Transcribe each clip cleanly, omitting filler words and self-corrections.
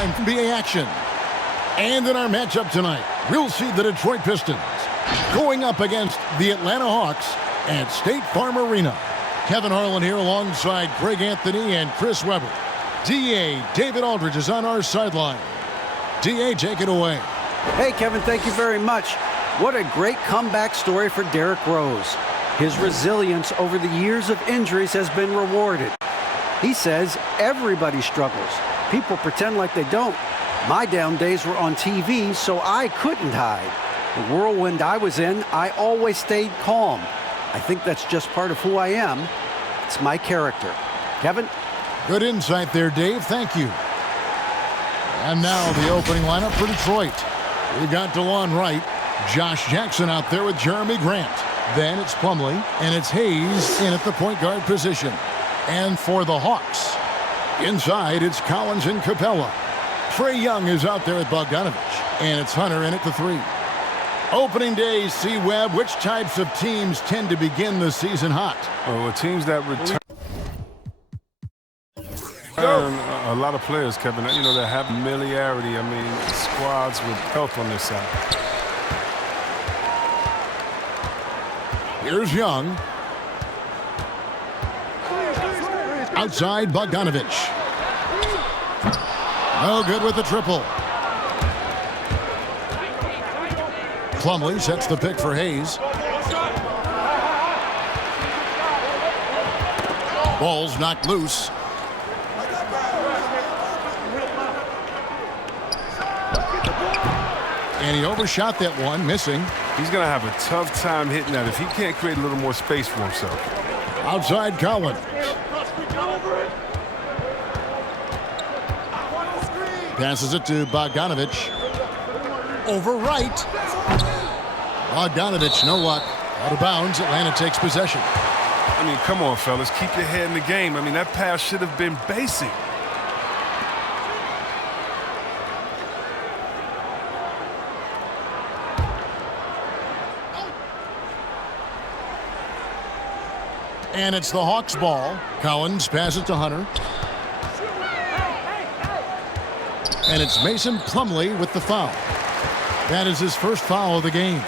NBA action. And in our matchup tonight, we'll see the Detroit Pistons going up against the Atlanta Hawks at State Farm Arena. Kevin Harlan here alongside Greg Anthony and Chris Webber. D.A. David Aldridge is on our sideline. D.A., take it away. Hey, Kevin, thank you very much. What a great comeback story for Derrick Rose. His resilience over the years of injuries has been rewarded. He says everybody struggles. People pretend like they don't. My down days were on TV, so I couldn't hide. The whirlwind I was in, I always stayed calm. I think that's just part of who I am. It's my character. Kevin? Good insight there, Dave. Thank you. And now the opening lineup for Detroit. We've got DeLon Wright, Josh Jackson out there with Jeremy Grant. Then it's Plumlee, and it's Hayes in at the point guard position. And for the Hawks, inside it's Collins and Capella. Trae Young is out there with Bogdanovich, and it's Hunter in at the 3. Opening day, C-Web, which types of teams tend to begin the season hot? Well, teams that return a lot of players, Kevin, that have familiarity. I mean, squads with health on their side. Here's Young. Outside, Bogdanovich. No good with the triple. Plumlee sets the pick for Hayes. Ball's knocked loose. And he overshot that one, missing. He's going to have a tough time hitting that if he can't create a little more space for himself. Outside Collins. Passes it to Bogdanovich. Over Wright. Bogdanovich, no luck. Out of bounds, Atlanta takes possession. I mean, come on, fellas. Keep your head in the game. I mean, that pass should have been basic. And it's the Hawks' ball. Collins passes to Hunter. And it's Mason Plumlee with the foul. That is his first foul of the game.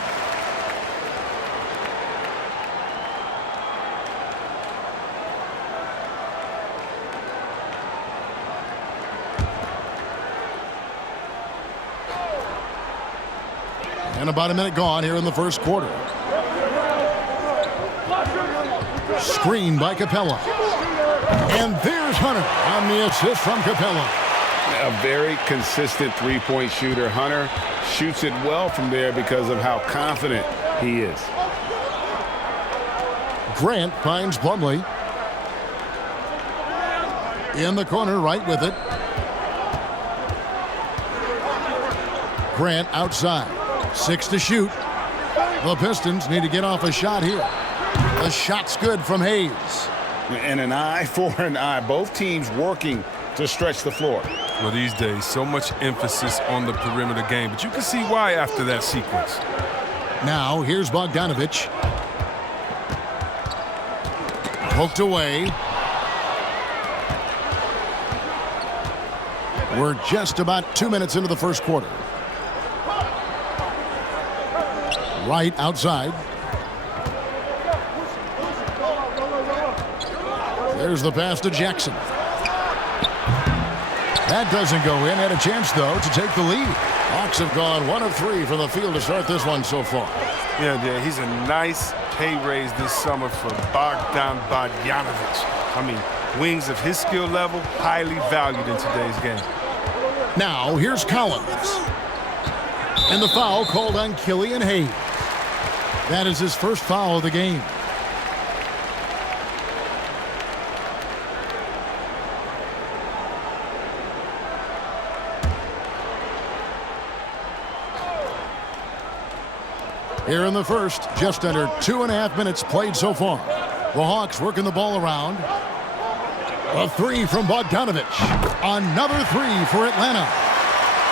And about a minute gone here in the first quarter. Screen by Capella. And there's Hunter on the assist from Capella. A very consistent three-point shooter. Hunter shoots it well from there because of how confident he is. Grant finds Plumlee. In the corner, right with it. Grant outside. 6 to shoot. The Pistons need to get off a shot here. The shot's good from Hayes. And an eye for an eye. Both teams working to stretch the floor. Well, these days, so much emphasis on the perimeter game, but you can see why after that sequence. Now, here's Bogdanovich. Poked away. We're just about 2 minutes into the first quarter. Right outside. There's the pass to Jackson. That doesn't go in. Had a chance, though, to take the lead. Hawks have gone 1 of 3 from the field to start this one so far. Yeah, he's a nice pay raise this summer for Bogdanovich. I mean, wings of his skill level, highly valued in today's game. Now, here's Collins. And the foul called on Killian Hayes. That is his first foul of the game. Here in the first, just under 2.5 minutes played so far. The Hawks working the ball around. A 3 from Bogdanovich. Another 3 for Atlanta.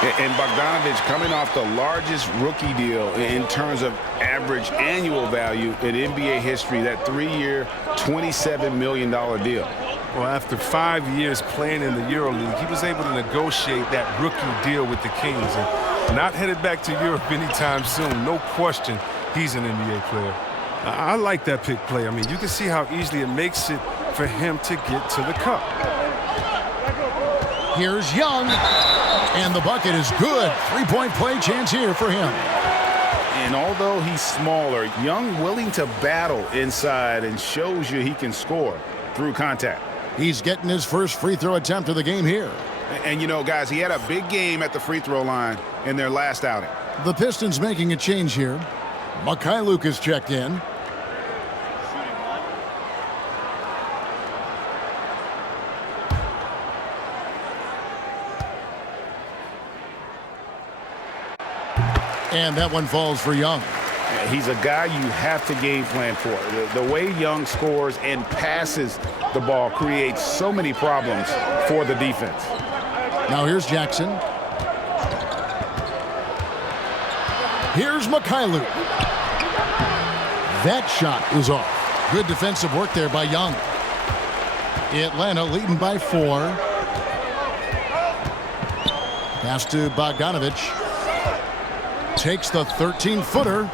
And Bogdanovich coming off the largest rookie deal in terms of average annual value in NBA history, that 3-year, $27 million deal. Well, after 5 years playing in the EuroLeague, he was able to negotiate that rookie deal with the Kings and not headed back to Europe anytime soon. No question, he's an NBA player. I like that pick play. I mean, you can see how easily it makes it for him to get to the cup. Here's Young, and the bucket is good. Three-point play chance here for him. And although he's smaller, Young willing to battle inside and shows you he can score through contact. He's getting his first free throw attempt of the game here. And, you know, guys, he had a big game at the free throw line in their last outing. The Pistons making a change here. Mikhailuk is checked in. And that one falls for Young. He's a guy you have to game plan for. The way Young scores and passes the ball creates so many problems for the defense. Now here's Jackson. Here's Mikhailuk. That shot is off. Good defensive work there by Young. Atlanta leading by 4. Pass to Bogdanovich. Takes the 13-footer.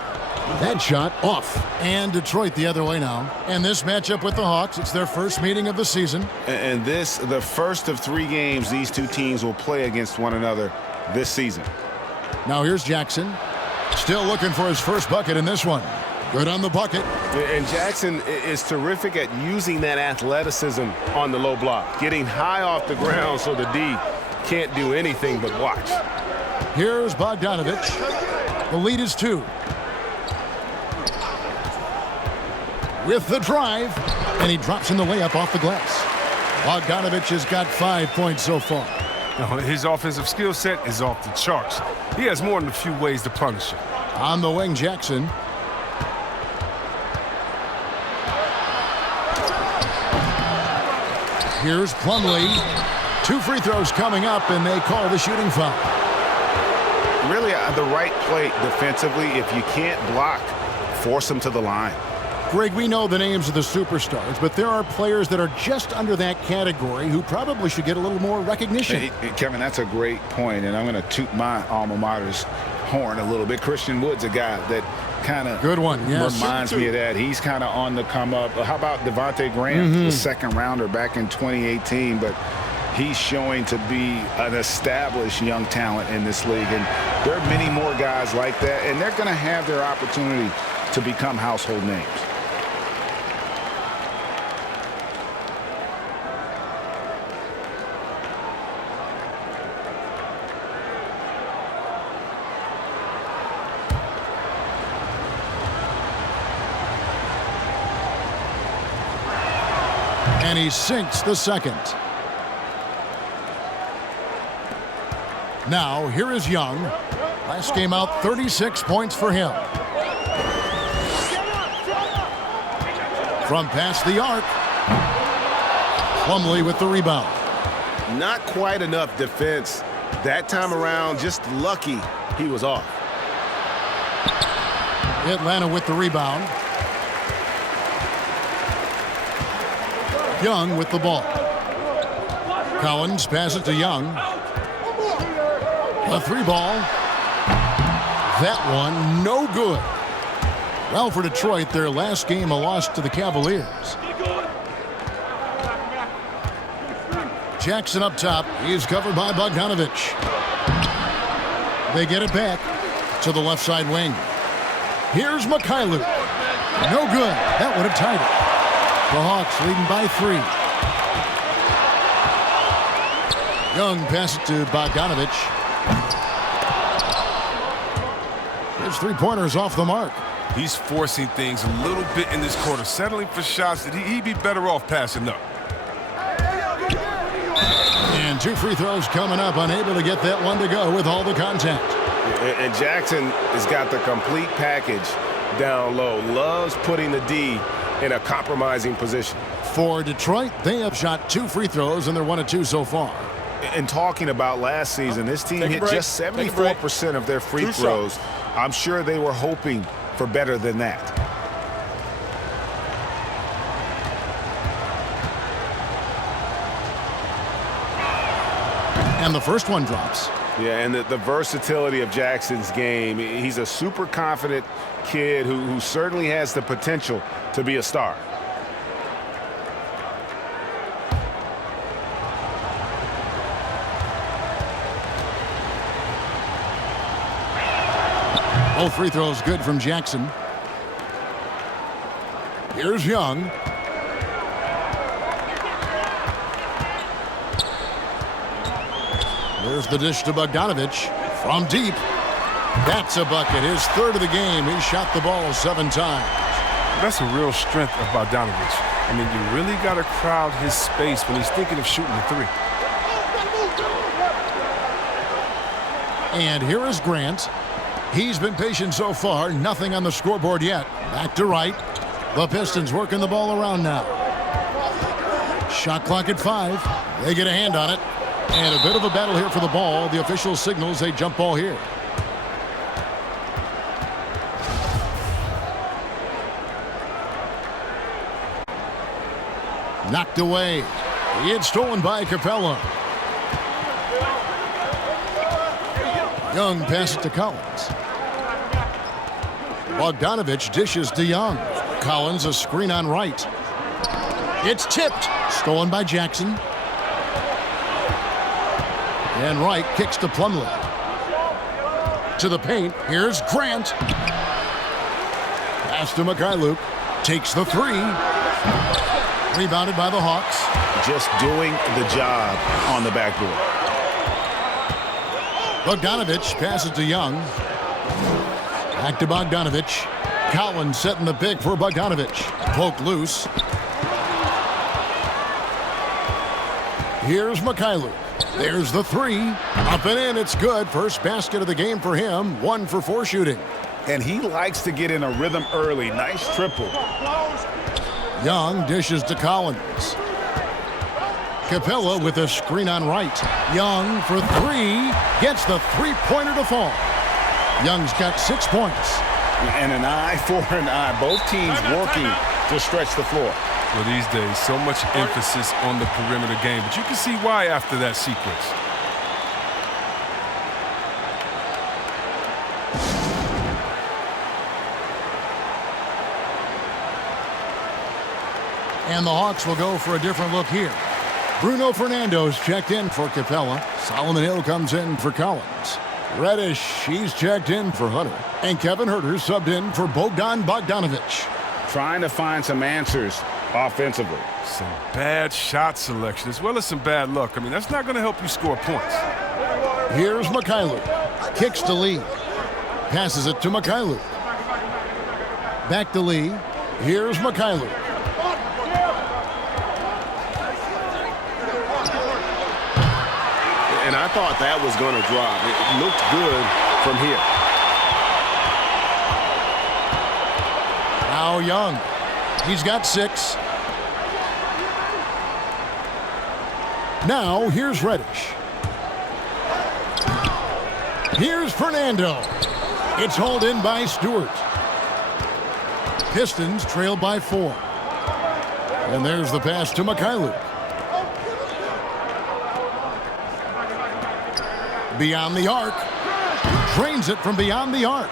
That shot off. And Detroit the other way now. And this matchup with the Hawks, it's their first meeting of the season. And this, the first of 3 games these two teams will play against one another this season. Now here's Jackson. Still looking for his first bucket in this one. Good on the bucket. And Jackson is terrific at using that athleticism on the low block. Getting high off the ground so the D can't do anything but watch. Here's Bogdanovich. The lead is 2. With the drive, and he drops in the layup off the glass. Bogdanovich has got 5 points so far. His offensive skill set is off the charts. He has more than a few ways to punish him. On the wing, Jackson. Here's Plumlee. 2 free throws coming up, and they call the shooting foul. Really the right play defensively. If you can't block, force them to the line. Greg, we know the names of the superstars, but there are players that are just under that category who probably should get a little more recognition. Hey, Kevin, that's a great point, and I'm going to toot my alma mater's horn a little bit. Christian Wood's a guy that kind of reminds me of that. He's kind of on the come up. How about Devontae Graham, the second rounder back in 2018, but he's showing to be an established young talent in this league, and there are many more guys like that, and they're going to have their opportunity to become household names. And he sinks the second. Now, here is Young. Last game out, 36 points for him. From past the arc. Plumlee with the rebound. Not quite enough defense that time around. Just lucky he was off. Atlanta with the rebound. Young with the ball. Collins passes to Young. A 3-ball. That one no good. Well, for Detroit, their last game a loss to the Cavaliers. Jackson up top. He's covered by Bogdanovich. They get it back to the left side wing. Here's Mikhailuk. No good. That would have tied it. The Hawks leading by 3. Young passes to Bogdanovich. His 3-pointers off the mark. He's forcing things a little bit in this quarter, settling for shots that he'd be better off passing up. And 2 free throws coming up, unable to get that one to go with all the contact. And Jackson has got the complete package down low. Loves putting the D in a compromising position. For Detroit, they have shot 2 free throws, and they're 1 of 2 so far. And talking about last season, this team hit just 74% of their free throws. I'm sure they were hoping for better than that. And the first one drops. Yeah, and the versatility of Jackson's game. He's a super confident kid who certainly has the potential to be a star. Both free throws good from Jackson. Here's Young. There's the dish to Bogdanovich from deep. That's a bucket. His third of the game. He shot the ball 7 times. That's a real strength of Bogdanovich. I mean, you really got to crowd his space when he's thinking of shooting the three. And here is Grant. He's been patient so far. Nothing on the scoreboard yet. Back to right. The Pistons working the ball around now. Shot clock at 5. They get a hand on it. And a bit of a battle here for the ball. The official signals a jump ball here. Knocked away. It's stolen by Capella. Young passes to Collins. Bogdanovich dishes to Young. Collins a screen on right. It's tipped. Stolen by Jackson. And Wright kicks to Plumlee. To the paint. Here's Grant. Pass to Mikhailuk. Takes the 3. Rebounded by the Hawks. Just doing the job on the backboard. Bogdanovich passes to Young. Back to Bogdanovich. Collins setting the pick for Bogdanovich. Poked loose. Here's Mikhailuk. There's the 3. Up and in. It's good. First basket of the game for him. 1 for 4 shooting. And he likes to get in a rhythm early. Nice triple. Young dishes to Collins. Capella with a screen on right. Young for 3. Gets the three-pointer to fall. Young's got 6 points. And an eye for an eye. Both teams working to stretch the floor. Well, these days, so much emphasis on the perimeter game, but you can see why after that sequence. And the Hawks will go for a different look here. Bruno Fernando's checked in for Capella. Solomon Hill comes in for Collins. Reddish, he's checked in for Hunter. And Kevin Huerter subbed in for Bogdan Bogdanovich. Trying to find some answers offensively. Some bad shot selection as well as some bad luck. I mean, that's not going to help you score points. Here's Mikhailuk. Kicks to Lee. Passes it to Mikhailuk. Back to Lee. Here's Mikhailuk. And I thought that was going to drop. It looked good from here. Now Young. He's got 6. Now here's Reddish. Here's Fernando. It's hauled in by Stewart. Pistons trail by 4. And there's the pass to Mikhailuk. Beyond the arc. Drains it from beyond the arc.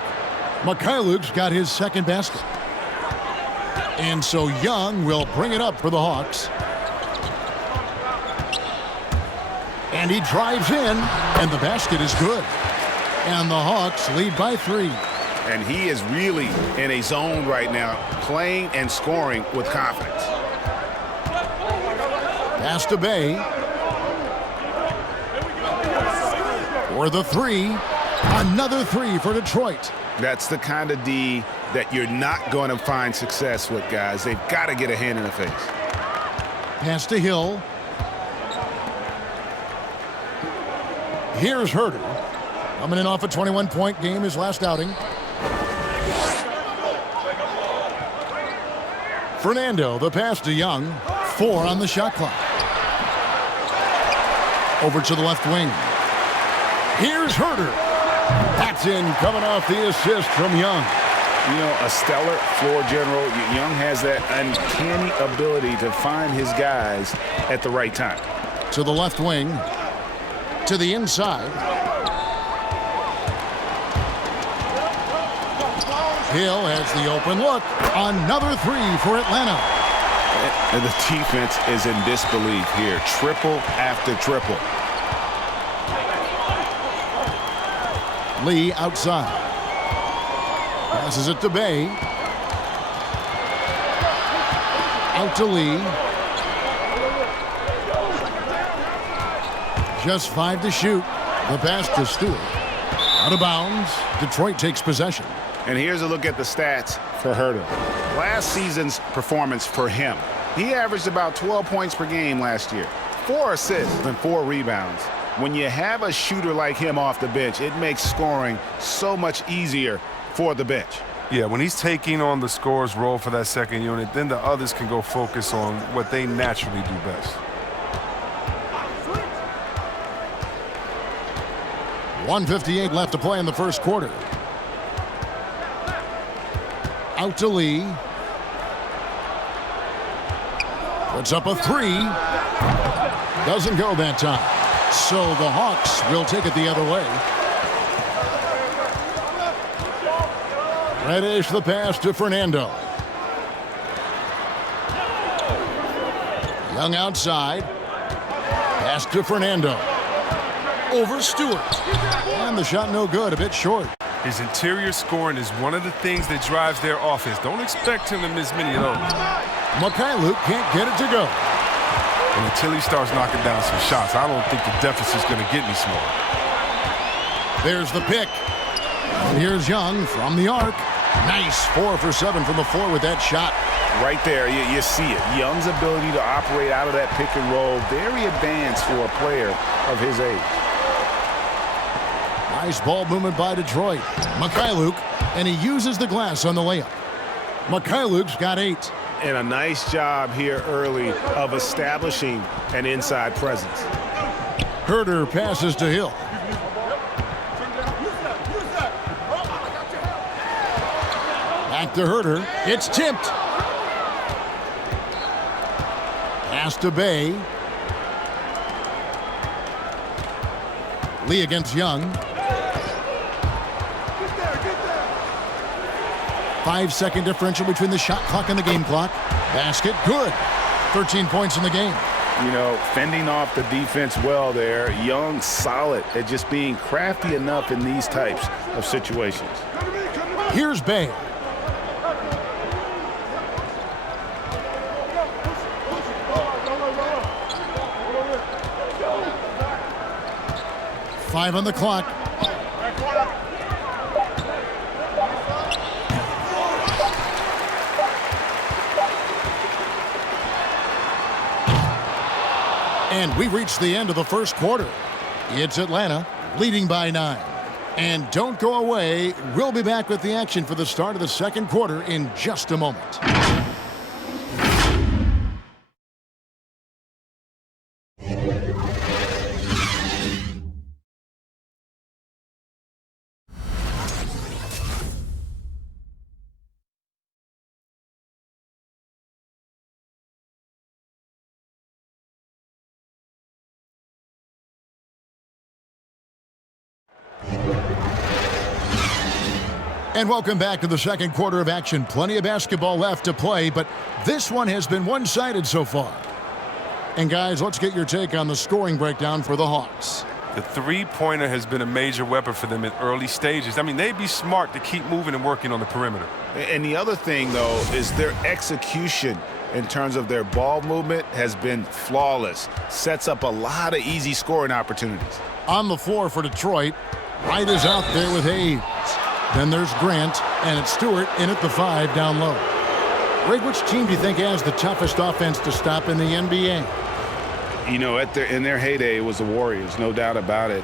Mikhailuk's got his second basket. And so Young will bring it up for the Hawks. And he drives in, and the basket is good. And the Hawks lead by 3. And he is really in a zone right now, playing and scoring with confidence. Pass to Bay. For the 3. Another 3 for Detroit. That's the kind of D that you're not going to find success with, guys. They've got to get a hand in the face. Pass to Hill. Here's Huerter. Coming in off a 21-point game, his last outing. Fernando, the pass to Young. 4 on the shot clock. Over to the left wing. Here's Huerter. That's in, coming off the assist from Young. You know, a stellar floor general. Young has that uncanny ability to find his guys at the right time. To the left wing. To the inside. Hill has the open look. Another three for Atlanta. And the defense is in disbelief here. Triple after triple. Lee outside. Passes it to Bay. Out to Lee. Just 5 to shoot. The pass to Stewart. Out of bounds. Detroit takes possession. And here's a look at the stats for Herter. Last season's performance for him. He averaged about 12 points per game last year. 4 assists and 4 rebounds. When you have a shooter like him off the bench, it makes scoring so much easier for the bench. Yeah, when he's taking on the scorer's role for that second unit, then the others can go focus on what they naturally do best. .158 left to play in the first quarter. Out to Lee. Puts up a three. Doesn't go that time. So the Hawks will take it the other way. Reddish the pass to Fernando. Young outside. Pass to Fernando. Over Stewart. And the shot no good, a bit short. His interior scoring is one of the things that drives their offense. Don't expect him to miss many of those. Mikhailuk can't get it to go. And until he starts knocking down some shots, I don't think the deficit's going to get any smaller. There's the pick. And here's Young from the arc. Nice 4 for 7 from the floor with that shot. Right there, you see it. Young's ability to operate out of that pick and roll, very advanced for a player of his age. Nice ball movement by Detroit. Mikhailuk, and he uses the glass on the layup. Mikhailuk's got 8. And a nice job here early of establishing an inside presence. Herter passes to Hill. Back to Herter. It's tipped. Pass to Bay. Lee against Young. 5-second differential between the shot clock and the game clock. Basket, good. 13 points in the game. You know, fending off the defense well there. Young solid at just being crafty enough in these types of situations. Here's Bay. Five on the clock. And we reached the end of the first quarter. It's Atlanta leading by 9. And don't go away. We'll be back with the action for the start of the second quarter in just a moment. And welcome back to the second quarter of action. Plenty of basketball left to play, but this one has been one-sided so far. And guys, let's get your take on the scoring breakdown for the Hawks. The three-pointer has been a major weapon for them in early stages. I mean, they'd be smart to keep moving and working on the perimeter. And the other thing, though, is their execution in terms of their ball movement has been flawless. Sets up a lot of easy scoring opportunities. On the floor for Detroit, Wright is out there with Hayes. Then there's Grant, and it's Stewart in at the 5 down low. Ray, which team do you think has the toughest offense to stop in the NBA? You know, in their heyday, it was the Warriors, no doubt about it.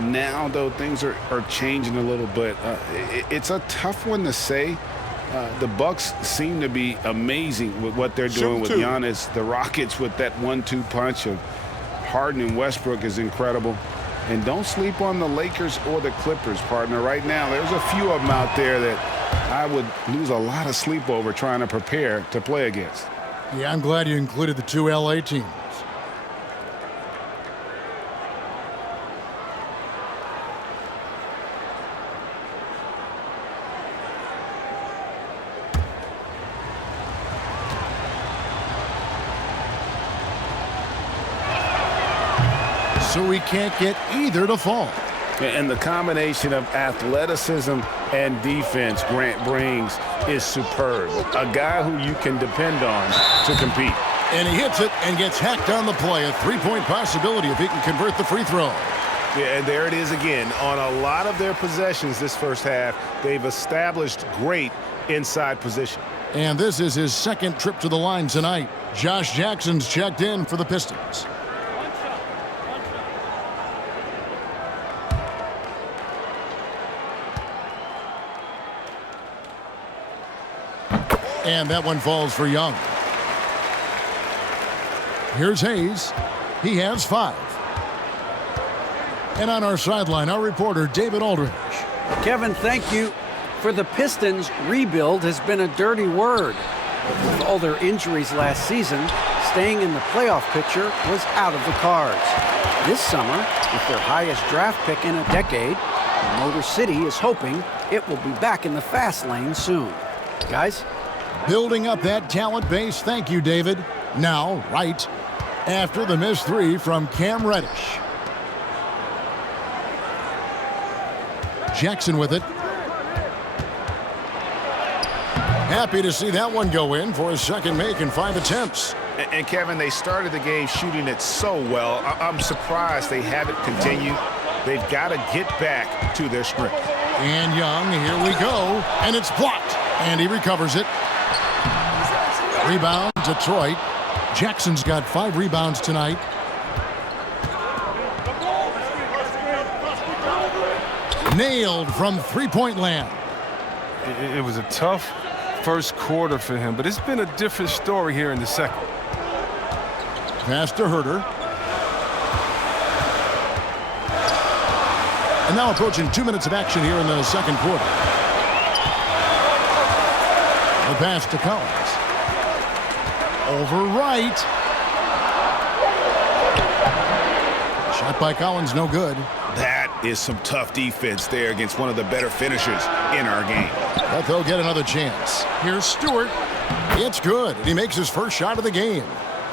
Now, though, things are changing a little bit. It's a tough one to say. The Bucks seem to be amazing with what they're doing with Giannis. The Rockets with that 1-2 punch of Harden and Westbrook is incredible. And don't sleep on the Lakers or the Clippers, partner. Right now, there's a few of them out there that I would lose a lot of sleep over trying to prepare to play against. Yeah, I'm glad you included the 2 LA teams. so he can't get either to fall. And the combination of athleticism and defense Grant brings is superb. A guy who you can depend on to compete. And he hits it and gets hacked on the play. A three-point possibility if he can convert the free throw. Yeah, and there it is again. On a lot of their possessions this first half, they've established great inside position. And this is his second trip to the line tonight. Josh Jackson's checked in for the Pistons. And that one falls for Young. Here's Hayes. He has 5. And on our sideline, our reporter, David Aldridge. Kevin, thank you. For the Pistons, rebuild has been a dirty word. With all their injuries last season, staying in the playoff picture was out of the cards. This summer, with their highest draft pick in a decade, Motor City is hoping it will be back in the fast lane soon. Guys? Building up that talent base. Thank you, David. Now, right after the missed 3 from Cam Reddish. Jackson with it. Happy to see that one go in for his second make in 5 attempts. And Kevin, they started the game shooting it so well. I'm surprised they haven't continued. They've got to get back to their script. And Young, here we go. And it's blocked. And he recovers it. Rebound, Detroit. Jackson's got 5 rebounds tonight. Nailed from three-point land. It was a tough first quarter for him, but it's been a different story here in the second. Pass to Herter. And now approaching 2 minutes of action here in the second quarter. The pass to Collins. Over right. Shot by Collins, no good. That is some tough defense there against one of the better finishers in our game. But they'll get another chance. Here's Stewart. It's good. He makes his first shot of the game.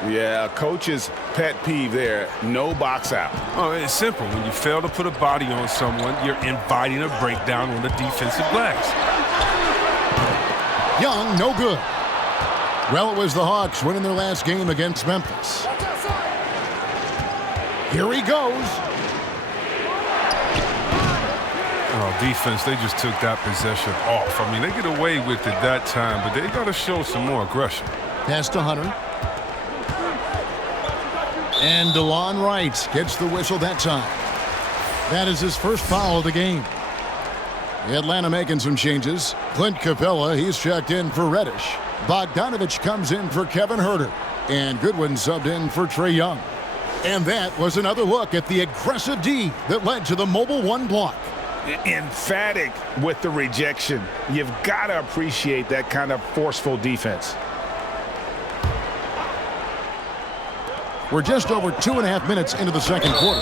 Yeah, coach's pet peeve there. No box out. Oh, it's simple. When you fail to put a body on someone, you're inviting a breakdown on the defensive glass. Young, no good. Well, it was the Hawks winning their last game against Memphis. Here he goes. Oh, defense, they just took that possession off. I mean, they get away with it that time, but they got to show some more aggression. Pass to Hunter. And DeLon Wright gets the whistle that time. That is his first foul of the game. Atlanta making some changes. Clint Capella, he's checked in for Reddish. Bogdanovich comes in for Kevin Herter. And Goodwin subbed in for Trae Young. And that was another look at the aggressive D that led to the mobile 1 block. Emphatic with the rejection. You've got to appreciate that kind of forceful defense. We're just over 2.5 minutes into the second quarter.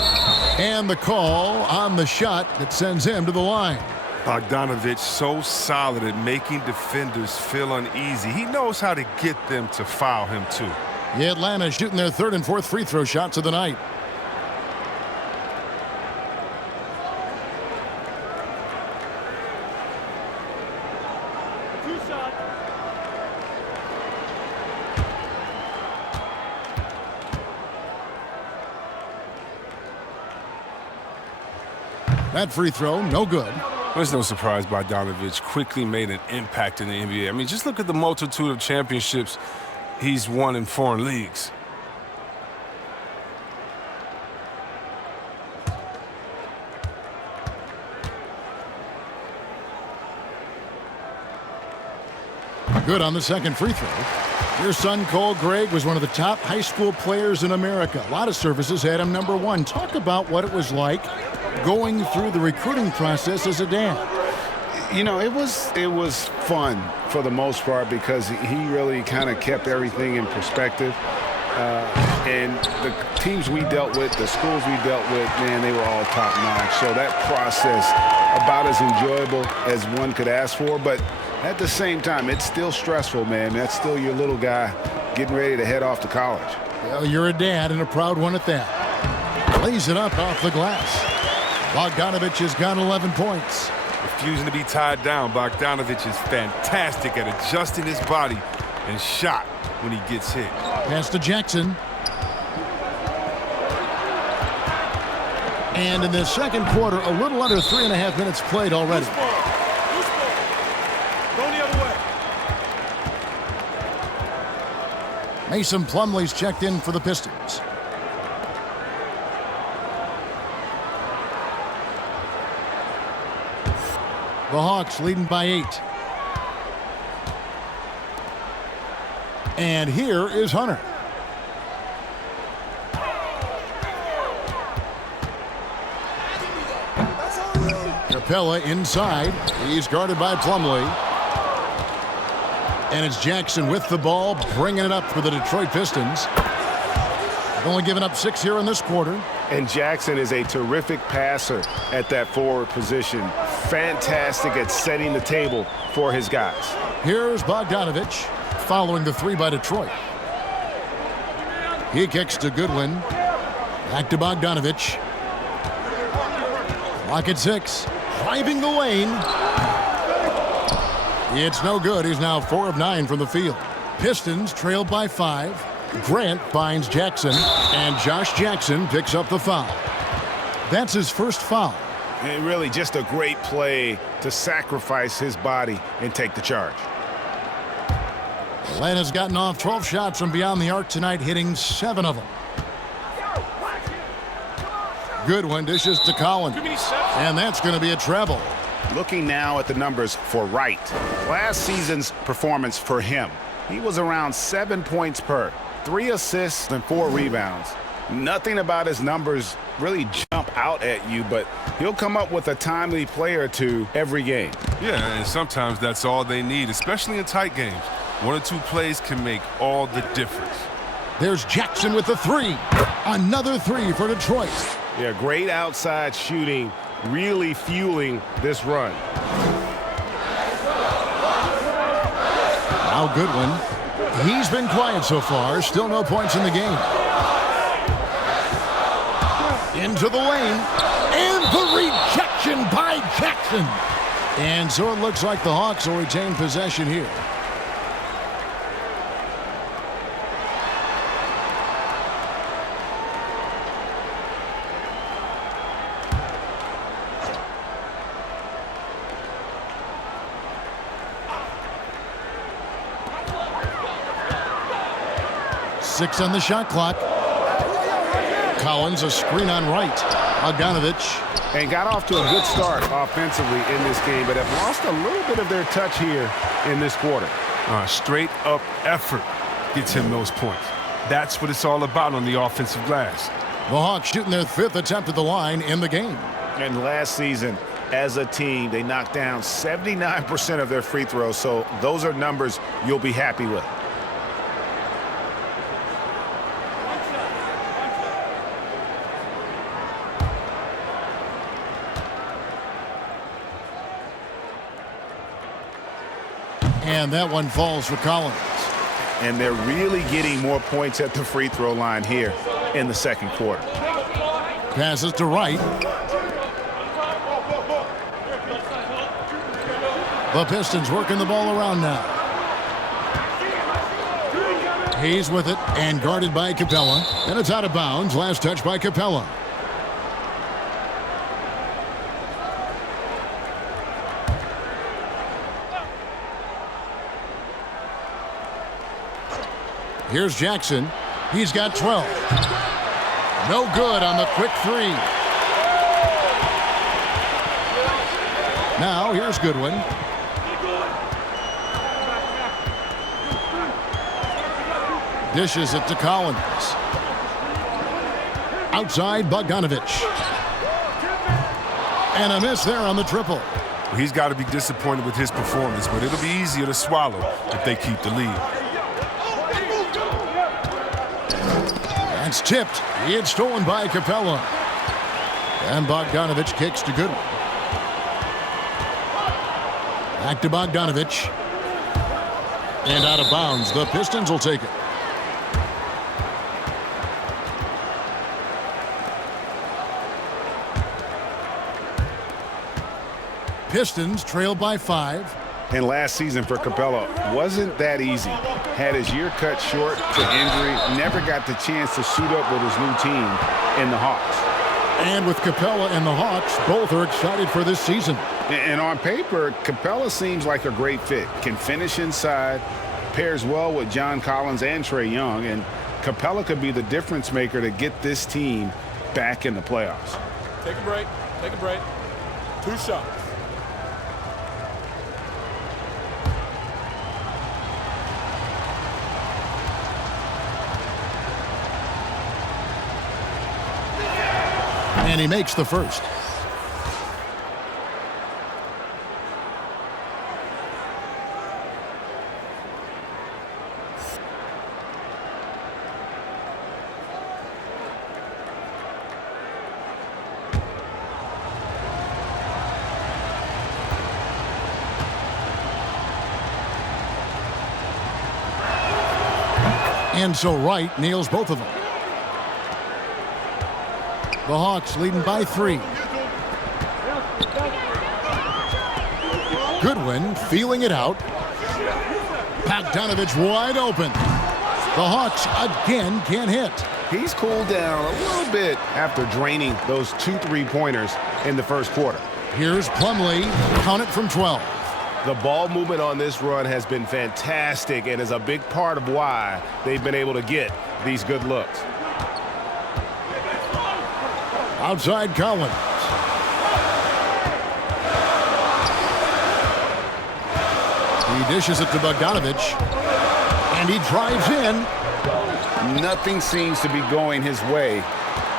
And the call on the shot that sends him to the line. Bogdanovich so solid at making defenders feel uneasy. He knows how to get them to foul him too. The Atlanta shooting their 3rd and 4th free throw shots of the night. That free throw, no good. There's no surprise Bogdanovich quickly made an impact in the NBA. I mean, just look at the multitude of championships he's won in foreign leagues. Good on the second free throw. Your son, Cole Gregg, was one of the top high school players in America. A lot of services had him number 1. Talk about what it was like going through the recruiting process as a dad. You know, it was fun for the most part because he really kind of kept everything in perspective. And the teams we dealt with, the schools we dealt with, man, they were all top-notch. So that process, about as enjoyable as one could ask for. But at the same time, it's still stressful, man. That's still your little guy getting ready to head off to college. Well, you're a dad and a proud one at that. Lays it up off the glass. Bogdanovich has got 11 points. Refusing to be tied down, Bogdanovich is fantastic at adjusting his body and shot when he gets hit. Pass to Jackson. And in the second quarter, a little under 3.5 minutes played already. Loose ball. Going the other way. Mason Plumlee's checked in for the Pistons. The Hawks leading by 8. And here is Hunter. Capella inside. He's guarded by Plumlee. And it's Jackson with the ball, bringing it up for the Detroit Pistons. Only giving up 6 here in this quarter. And Jackson is a terrific passer at that forward position. Fantastic at setting the table for his guys. Here's Bogdanovich following the 3 by Detroit. He kicks to Goodwin. Back to Bogdanovich. Clock at 6. Driving the lane. It's no good. He's now 4 of 9 from the field. Pistons trailed by 5. Grant finds Jackson, and Josh Jackson picks up the foul. That's his first foul. And really just a great play to sacrifice his body and take the charge. Atlanta's gotten off 12 shots from beyond the arc tonight, hitting 7 of them. Goodwin dishes to Collins, and that's going to be a treble. Looking now at the numbers for Wright. Last season's performance for him, he was around 7 points per, 3 assists and 4 rebounds. Nothing about his numbers really jump out at you, but he'll come up with a timely play or two every game. Yeah, and sometimes that's all they need, especially in tight games. 1 or 2 plays can make all the difference. There's Jackson with the 3. Another 3 for Detroit. Yeah, great outside shooting, really fueling this run. Now Goodwin. He's been quiet so far. Still no points in the game. Into the lane. And the rejection by Jackson. And so it looks like the Hawks will retain possession here. Six on the shot clock. Collins, a screen on Wright. Bogdanovich. And got off to a good start offensively in this game, but have lost a little bit of their touch here in this quarter. Straight up effort gets him those points. That's what it's all about on the offensive glass. The Hawks shooting their 5th attempt at the line in the game. And last season, as a team, they knocked down 79% of their free throws, so those are numbers you'll be happy with. And that one falls for Collins. And they're really getting more points at the free throw line here in the second quarter. Passes to Wright. The Pistons working the ball around now. He's with it and guarded by Capella. And it's out of bounds. Last touch by Capella. Here's Jackson. He's got 12. No good on the quick 3. Now here's Goodwin. Dishes it to Collins. Outside Bogdanovich. And a miss there on the triple. He's got to be disappointed with his performance, but it'll be easier to swallow if they keep the lead. It's tipped. It's stolen by Capella. And Bogdanovich kicks to Goodwin. Back to Bogdanovich. And out of bounds. The Pistons will take it. Pistons trail by 5. And last season for Capella wasn't that easy. Had his year cut short to injury, never got the chance to suit up with his new team in the Hawks. And with Capella and the Hawks, both are excited for this season. And on paper, Capella seems like a great fit. Can finish inside, pairs well with John Collins and Trae Young, and Capella could be the difference maker to get this team back in the playoffs. Take a break. Take a break. 2 shots. And he makes the first. And so Wright nails both of them. The Hawks leading by 3. Goodwin feeling it out. Bogdanovich wide open. The Hawks again can't hit. He's cooled down a little bit after draining those 2 3-pointers in the first quarter. Here's Plumlee. Count it from 12. The ball movement on this run has been fantastic and is a big part of why they've been able to get these good looks. Outside Collins. He dishes it to Bogdanovich. And he drives in. Nothing seems to be going his way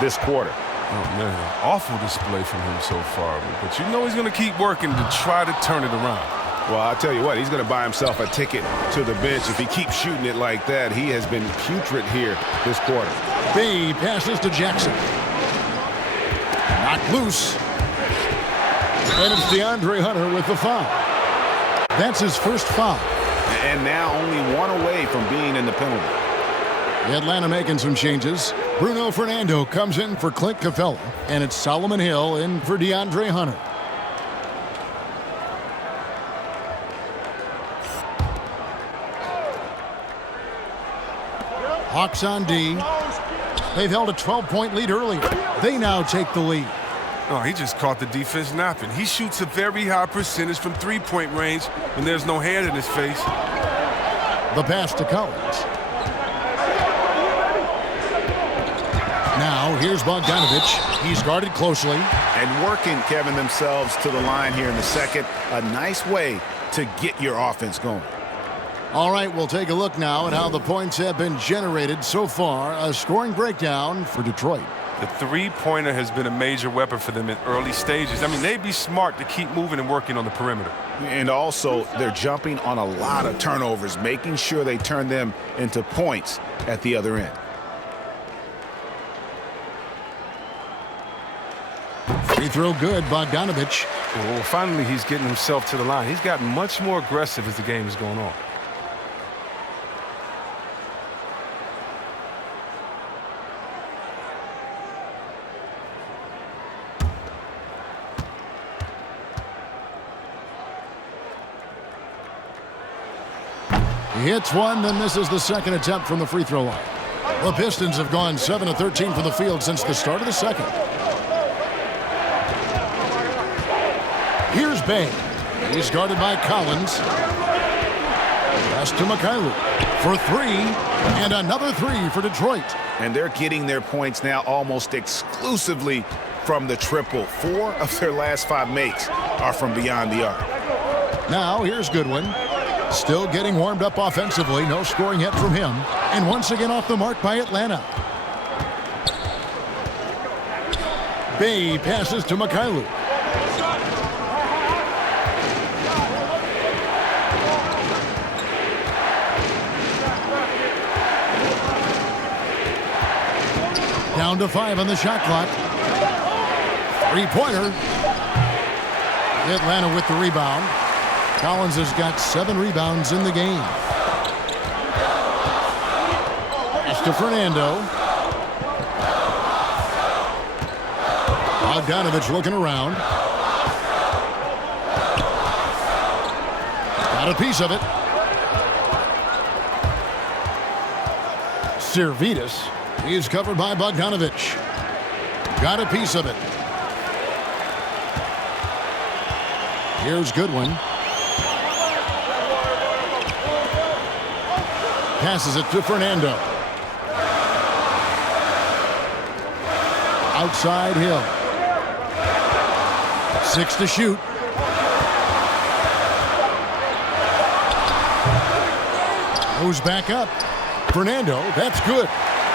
this quarter. Oh, man, awful display from him so far. But you know he's going to keep working to try to turn it around. Well, I'll tell you what, he's going to buy himself a ticket to the bench. If he keeps shooting it like that, he has been putrid here this quarter. Bay passes to Jackson. Knocked loose. And it's DeAndre Hunter with the foul. That's his first foul. And now only 1 away from being in the penalty. Atlanta making some changes. Bruno Fernando comes in for Clint Capella. And it's Solomon Hill in for DeAndre Hunter. Hawks on D. They've held a 12-point lead earlier. They now take the lead. Oh, he just caught the defense napping. He shoots a very high percentage from 3-point range when there's no hand in his face. The pass to Collins. Now here's Bogdanovich. He's guarded closely. And working, Kevin, themselves to the line here in the second. A nice way to get your offense going. All right, we'll take a look now at how the points have been generated so far. A scoring breakdown for Detroit. The 3-pointer has been a major weapon for them in early stages. I mean, they'd be smart to keep moving and working on the perimeter. And also, they're jumping on a lot of turnovers, making sure they turn them into points at the other end. Free throw good, Bogdanovich. Well, finally, he's getting himself to the line. He's gotten much more aggressive as the game is going on. He hits one, then misses the second attempt from the free throw line. The Pistons have gone 7 of 13 from the field since the start of the second. Here's Bay. He's guarded by Collins. Pass to Mikhailuk for 3, and another 3 for Detroit. And they're getting their points now almost exclusively from the triple. 4 of their last 5 makes are from beyond the arc. Now here's Goodwin. Still getting warmed up offensively. No scoring yet from him. And once again off the mark by Atlanta. Bay passes to Mikhailuk. Down to 5 on the shot clock. 3-pointer. Atlanta with the rebound. Collins has got 7 rebounds in the game. Pass to Fernando. Bogdanovich looking around. Got a piece of it. Servetus. He's covered by Bogdanovich. Got a piece of it. Here's Goodwin. Passes it to Fernando. Outside Hill. 6 to shoot. Goes back up. Fernando, that's good.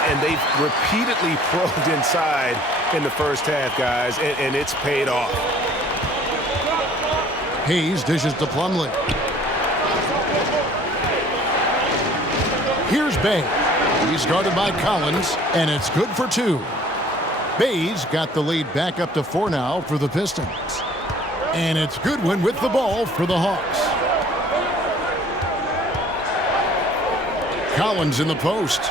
And they've repeatedly probed inside in the first half, guys, and it's paid off. Hayes dishes to Plumlee. Here's Bay. He's guarded by Collins, and it's good for 2. Bay's got the lead back up to 4 now for the Pistons. And it's Goodwin with the ball for the Hawks. Collins in the post.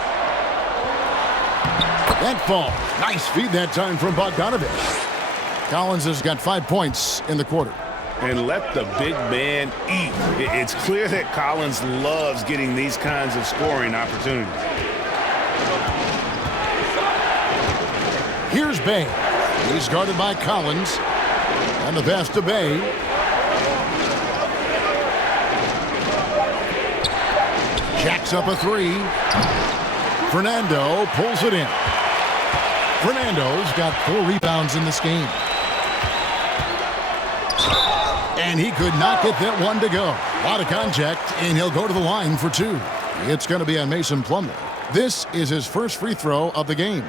That falls. Nice feed that time from Bogdanovich. Collins has got 5 points in the quarter. And let the big man eat. It's clear that Collins loves getting these kinds of scoring opportunities. Here's Bay. He's guarded by Collins. And the pass to Bay. Jacks up a 3. Fernando pulls it in. Fernando's got 4 rebounds in this game. And he could not get that one to go. A lot of contact, and he'll go to the line for 2. It's going to be on Mason Plumlee. This is his first free throw of the game.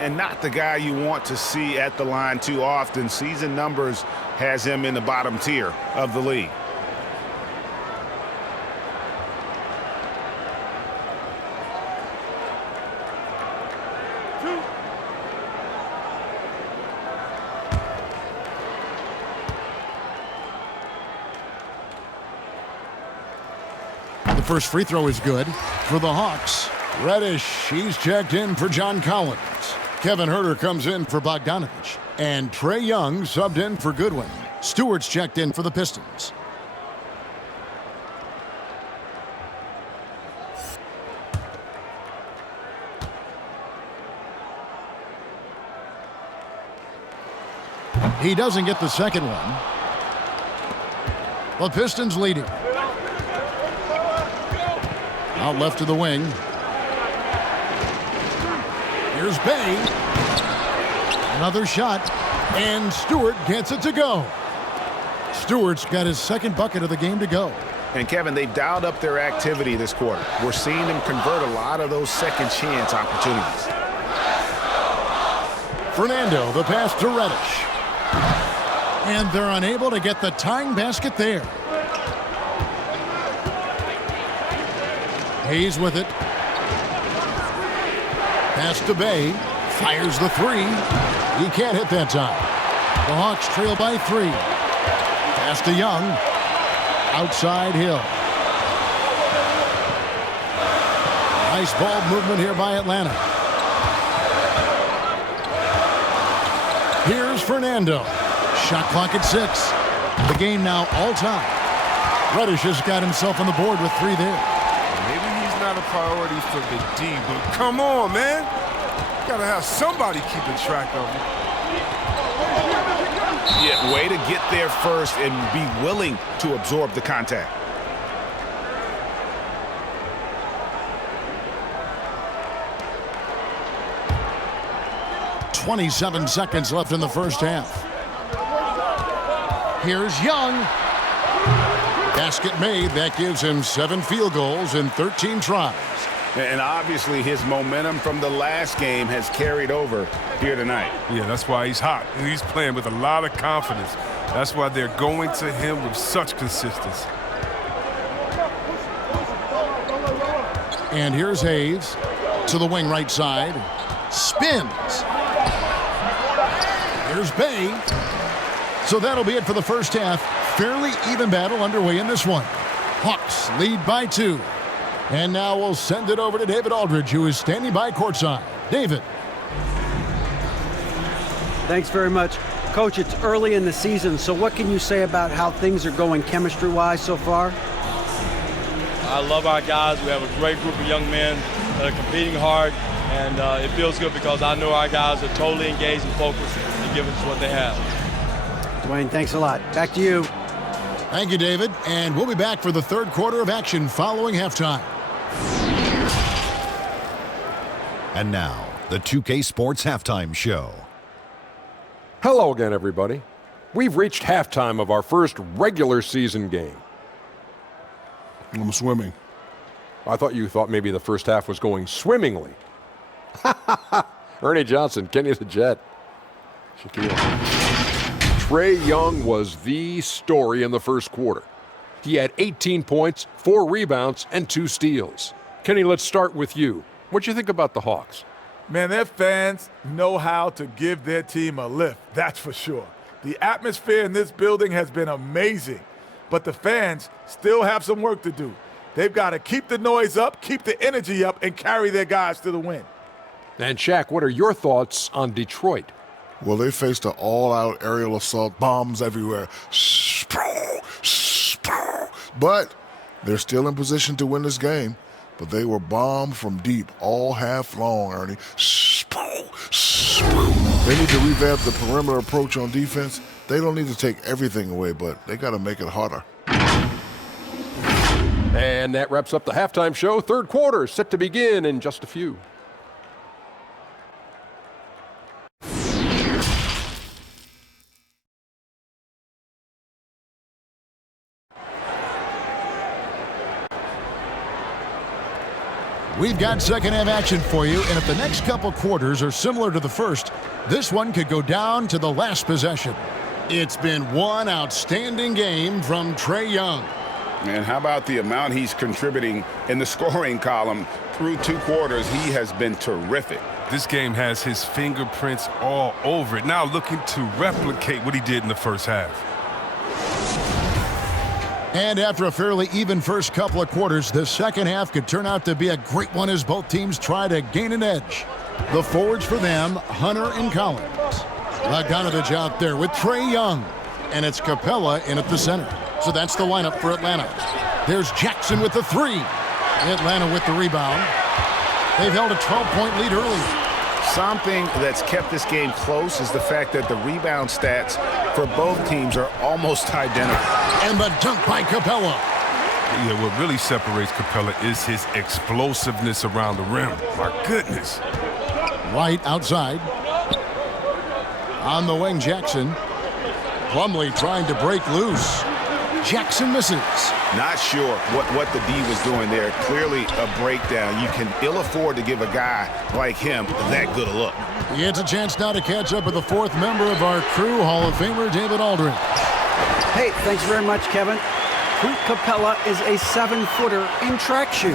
And not the guy you want to see at the line too often. Season numbers has him in the bottom tier of the league. The first free throw is good for the Hawks. Reddish, he's checked in for John Collins. Kevin Huerter comes in for Bogdanovich. And Trae Young subbed in for Goodwin. Stewart's checked in for the Pistons. He doesn't get the second one. The Pistons leading. Out left to the wing. Here's Bay. Another shot. And Stewart gets it to go. Stewart's got his second bucket of the game to go. And Kevin, they've dialed up their activity this quarter. We're seeing them convert a lot of those second chance opportunities. Fernando, the pass to Reddish. And they're unable to get the tying basket there. Hayes with it. Pass to Bay. Fires the 3. He can't hit that time. The Hawks trail by 3. Pass to Young. Outside Hill. Nice ball movement here by Atlanta. Here's Fernando. Shot clock at 6. The game now all time. Reddish has got himself on the board with 3 there. Maybe he's not a priority for the D, but come on, man. Gotta have somebody keeping track of him. Yeah, way to get there first and be willing to absorb the contact. .27 seconds left in the first half. Here's Young. Basket made. That gives him 7 field goals in 13 tries. And obviously his momentum from the last game has carried over here tonight. Yeah, that's why he's hot. He's playing with a lot of confidence. That's why they're going to him with such consistency. And here's Hayes to the wing right side. Spins. Here's Bay. So that'll be it for the first half. Fairly even battle underway in this one. Hawks lead by 2. And now we'll send it over to David Aldridge, who is standing by courtside. David. Thanks very much. Coach, it's early in the season, so what can you say about how things are going chemistry-wise so far? I love our guys. We have a great group of young men that are competing hard, and it feels good because I know our guys are totally engaged and focused and giving us what they have. Dwayne, thanks a lot. Back to you. Thank you, David. And we'll be back for the third quarter of action following halftime. And now, the 2K Sports Halftime Show. Hello again, everybody. We've reached halftime of our first regular season game. I'm swimming. I thought you thought maybe the first half was going swimmingly. Ernie Johnson, Kenny the Jet, Shaquille. Trae Young was the story in the first quarter. He had 18 points, 4 rebounds, and 2 steals. Kenny, let's start with you. What'd you think about the Hawks? Man, their fans know how to give their team a lift, that's for sure. The atmosphere in this building has been amazing, but the fans still have some work to do. They've got to keep the noise up, keep the energy up, and carry their guys to the win. And Shaq, what are your thoughts on Detroit? Well, they faced an all-out aerial assault, bombs everywhere. But they're still in position to win this game. But they were bombed from deep all half long, Ernie. They need to revamp the perimeter approach on defense. They don't need to take everything away, but they got to make it harder. And that wraps up the halftime show. Third quarter set to begin in just a few. We've got second half action for you, and if the next couple quarters are similar to the first, this one could go down to the last possession. It's been one outstanding game from Trae Young. And how about the amount he's contributing in the scoring column through 2 quarters? He has been terrific. This game has his fingerprints all over it. Now looking to replicate what he did in the first half. And after a fairly even first couple of quarters, the second half could turn out to be a great one as both teams try to gain an edge. The forwards for them, Hunter and Collins. Bogdanovich out there with Trae Young. And it's Capella in at the center. So that's the lineup for Atlanta. There's Jackson with the 3. Atlanta with the rebound. They've held a 12-point lead early. Something that's kept this game close is the fact that the rebound stats for both teams are almost identical. And the dunk by Capella. Yeah, what really separates Capella is his explosiveness around the rim. My goodness. White outside. On the wing, Jackson. Plumlee trying to break loose. Jackson misses. Not sure what the D was doing there. Clearly a breakdown. You can ill afford to give a guy like him that good a look. He gets a chance now to catch up with the 4th member of our crew, Hall of Famer David Aldridge. Hey, thanks very much, Kevin. Clint Capella is a 7-footer in track shoes.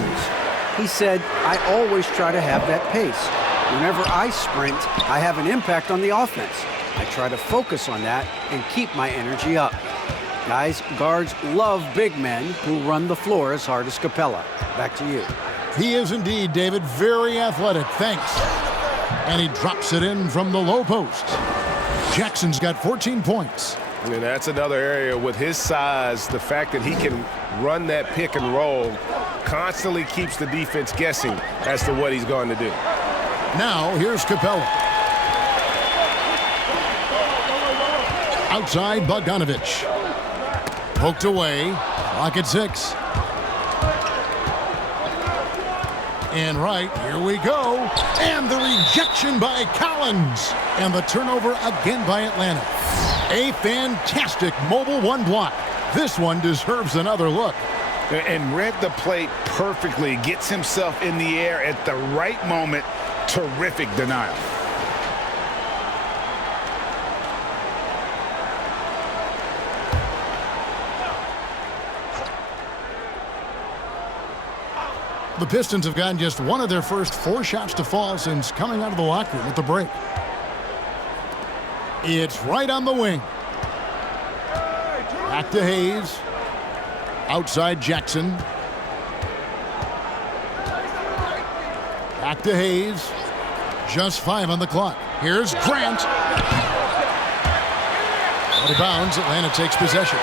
He said, I always try to have that pace. Whenever I sprint, I have an impact on the offense. I try to focus on that and keep my energy up. Guys, guards love big men who run the floor as hard as Capella. Back to you. He is indeed, David, very athletic. Thanks. And he drops it in from the low post. Jackson's got 14 points. And that's another area with his size, the fact that he can run that pick and roll constantly keeps the defense guessing as to what he's going to do. Now, here's Capella. Outside, Bogdanovich. Poked away. Clock at 6. And right, here we go. And the rejection by Collins. And the turnover again by Atlanta. A fantastic mobile 1 block. This one deserves another look. And read the play perfectly. Gets himself in the air at the right moment. Terrific denial. The Pistons have gotten just one of their first 4 shots to fall since coming out of the locker room at the break. It's right on the wing. Back to Hayes. Outside Jackson. Back to Hayes. Just 5 on the clock. Here's Grant. Out of bounds, Atlanta takes possession.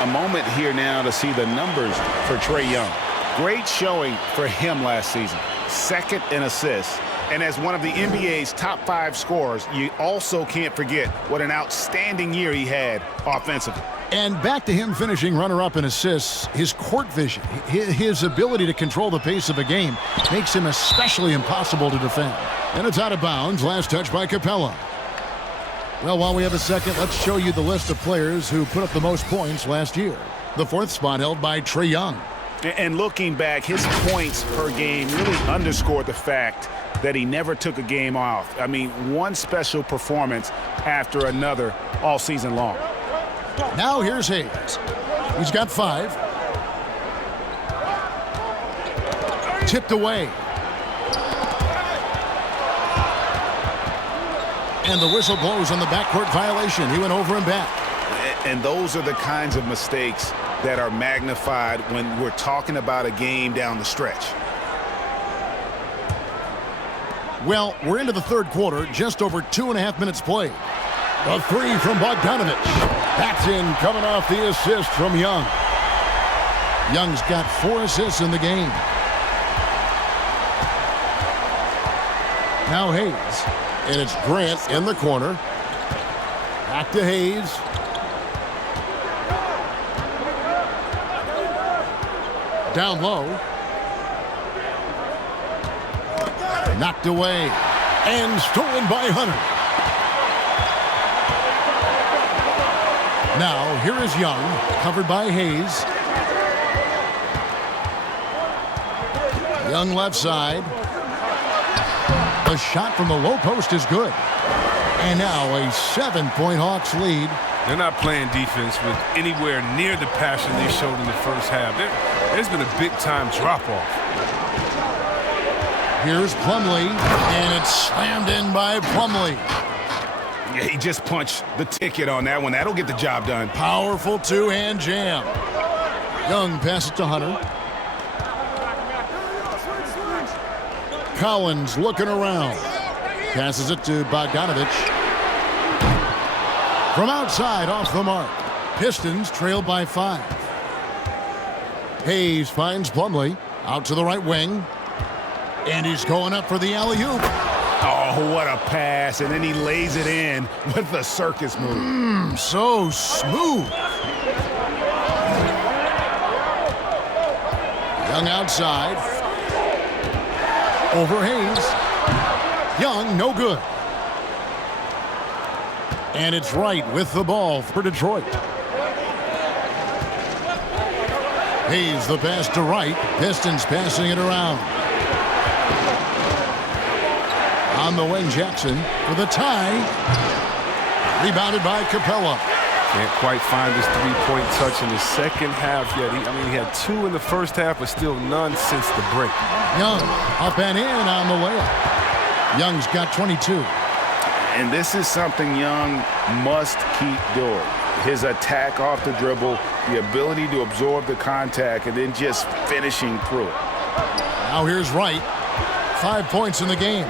A moment here now to see the numbers for Trae Young. Great showing for him last season. Second in assists. And as one of the NBA's top 5 scorers, you also can't forget what an outstanding year he had offensively. And back to him finishing runner-up in assists, his court vision, his ability to control the pace of a game makes him especially impossible to defend. And it's out of bounds. Last touch by Capella. Well, while we have a second, let's show you the list of players who put up the most points last year. The 4th spot held by Trae Young. And looking back, his points per game really underscored the fact that he never took a game off. I mean, one special performance after another all season long. Now here's Hayes. He's got 5. Tipped away. And the whistle blows on the backcourt violation. He went over and back. And those are the kinds of mistakes that are magnified when we're talking about a game down the stretch. Well, we're into the 3rd quarter, just over 2.5 minutes played. A 3 from Bogdanovich. That's in, coming off the assist from Young. Young's got 4 assists in the game. Now Hayes. And it's Grant in the corner. Back to Hayes. Down low. Knocked away. And stolen by Hunter. Now, here is Young, covered by Hayes. Young left side. The shot from the low post is good. And now a 7-point Hawks lead. They're not playing defense with anywhere near the passion they showed in the first half. There's been a big-time drop-off. Here's Plumlee, and it's slammed in by Plumlee. Yeah, he just punched the ticket on that one. That'll get the job done. Powerful 2-hand jam. Young passes to Hunter. Collins looking around. Passes it to Bogdanovich. From outside, off the mark. Pistons trail by 5. Hayes finds Plumlee. Out to the right wing. And he's going up for the alley-oop. Oh, what a pass. And then he lays it in with the circus move. So smooth. Young outside. Over Hayes. Young, no good. And it's Wright with the ball for Detroit. Hayes the pass to Wright. Pistons passing it around. On the wing, Jackson for the tie. Rebounded by Capella. Can't quite find his 3-point touch in the second half yet. He had 2 in the first half, but still none since the break. Young up and in on the layup. Young's got 22. And this is something Young must keep doing. His attack off the dribble, the ability to absorb the contact, and then just finishing through it. Now here's Wright. 5 points in the game.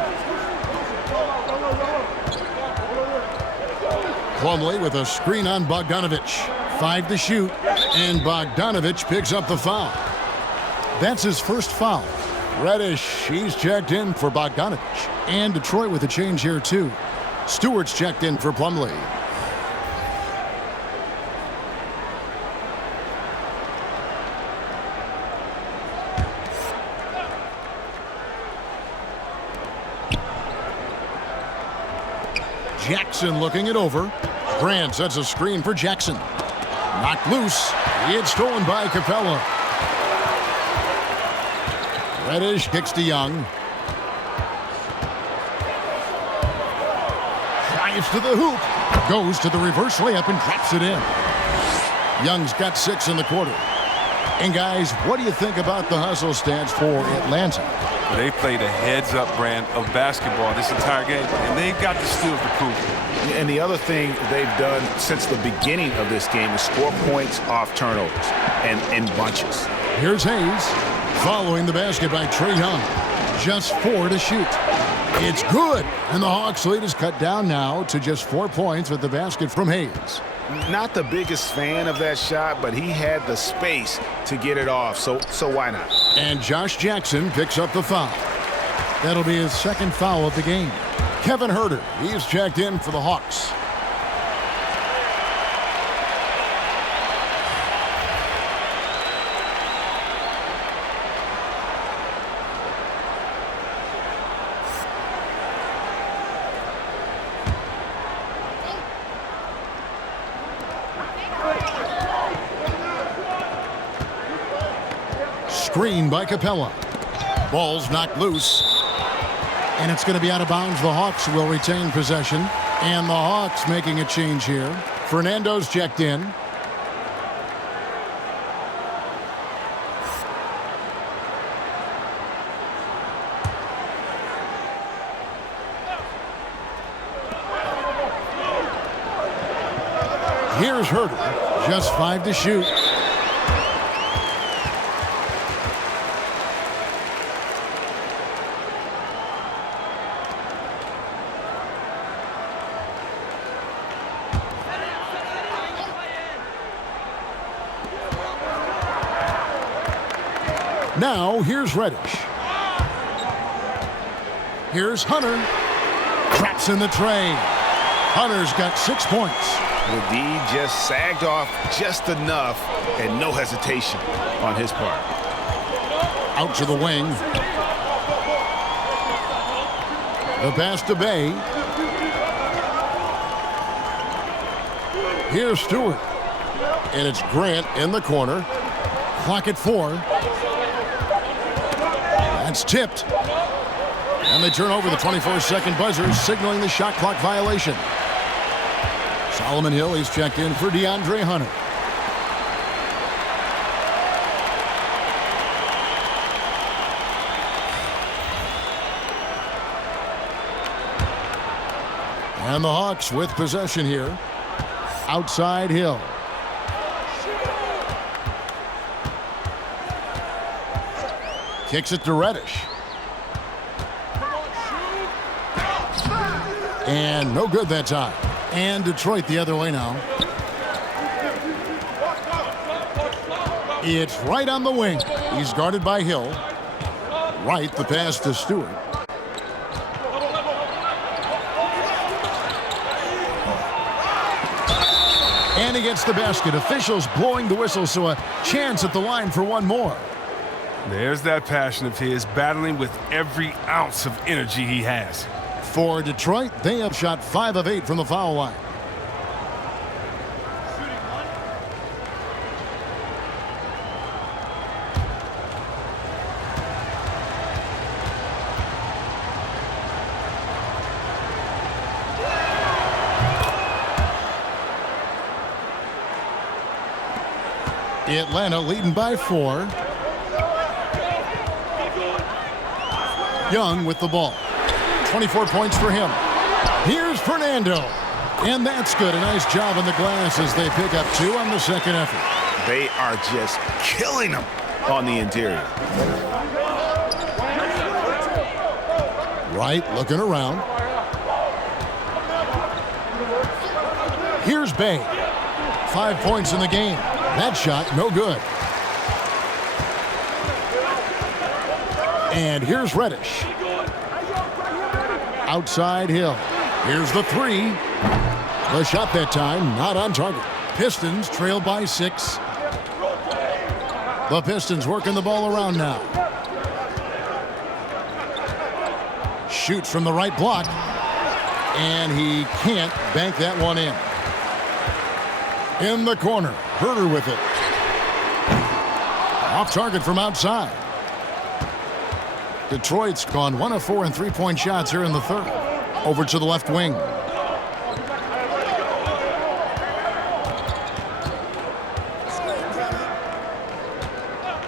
Plumlee with a screen on Bogdanovich. 5 to shoot, and Bogdanovich picks up the foul. That's his first foul. Reddish, he's checked in for Bogdanovich. And Detroit with a change here, too. Stewart's checked in for Plumlee. Jackson looking it over. Grant sets a screen for Jackson. Knocked loose. It's stolen by Capella. Reddish kicks to Young. Drives to the hoop. Goes to the reverse layup and drops it in. Young's got 6 in the quarter. And guys, what do you think about the hustle stats for Atlanta? They played a heads-up brand of basketball this entire game, and they've got the steals to prove it. And the other thing they've done since the beginning of this game is score points off turnovers and in bunches. Here's Hayes following the basket by Trae Young. Just 4 to shoot. It's good, and the Hawks lead is cut down now to just 4 points with the basket from Hayes. Not the biggest fan of that shot, but he had the space to get it off, so why not? And Josh Jackson picks up the foul. That'll be his second foul of the game. Kevin Huerter, he's checked in for the Hawks. Screen by Capella. Ball's knocked loose. And it's going to be out of bounds. The Hawks will retain possession. And the Hawks making a change here. Fernando's checked in. Here's Huerter. Just 5 to shoot. Now, here's Reddish. Here's Hunter. Traps in the tray. Hunter's got 6 points. The D just sagged off just enough and no hesitation on his part. Out to the wing. The pass to Bay. Here's Stewart. And it's Grant in the corner. Clock at 4. That's tipped. And they turn over the 24-second buzzer, signaling the shot clock violation. Solomon Hill, he's checked in for DeAndre Hunter. And the Hawks with possession here. Outside Hill. Kicks it to Reddish. And no good that time. And Detroit the other way now. It's Wright on the wing. He's guarded by Hill. Wright, the pass to Stewart. And he gets the basket. Officials blowing the whistle, so a chance at the line for one more. There's that passion of his, battling with every ounce of energy he has. For Detroit, they have shot 5 of 8 from the foul line. Atlanta leading by 4. Young with the ball. 24 points for him. Here's Fernando. And that's good. A nice job on the glass as they pick up 2 on the second effort. They are just killing them on the interior. Wright looking around. Here's Bay. 5 points in the game. That shot, no good. And here's Reddish. Outside Hill. Here's the 3. The shot that time, not on target. Pistons trail by 6. The Pistons working the ball around now. Shoots from the right block. And he can't bank that one in. In the corner. Huerter with it. Off target from outside. Detroit's gone 1 of 4 in three-point shots here in the third. Over to the left wing.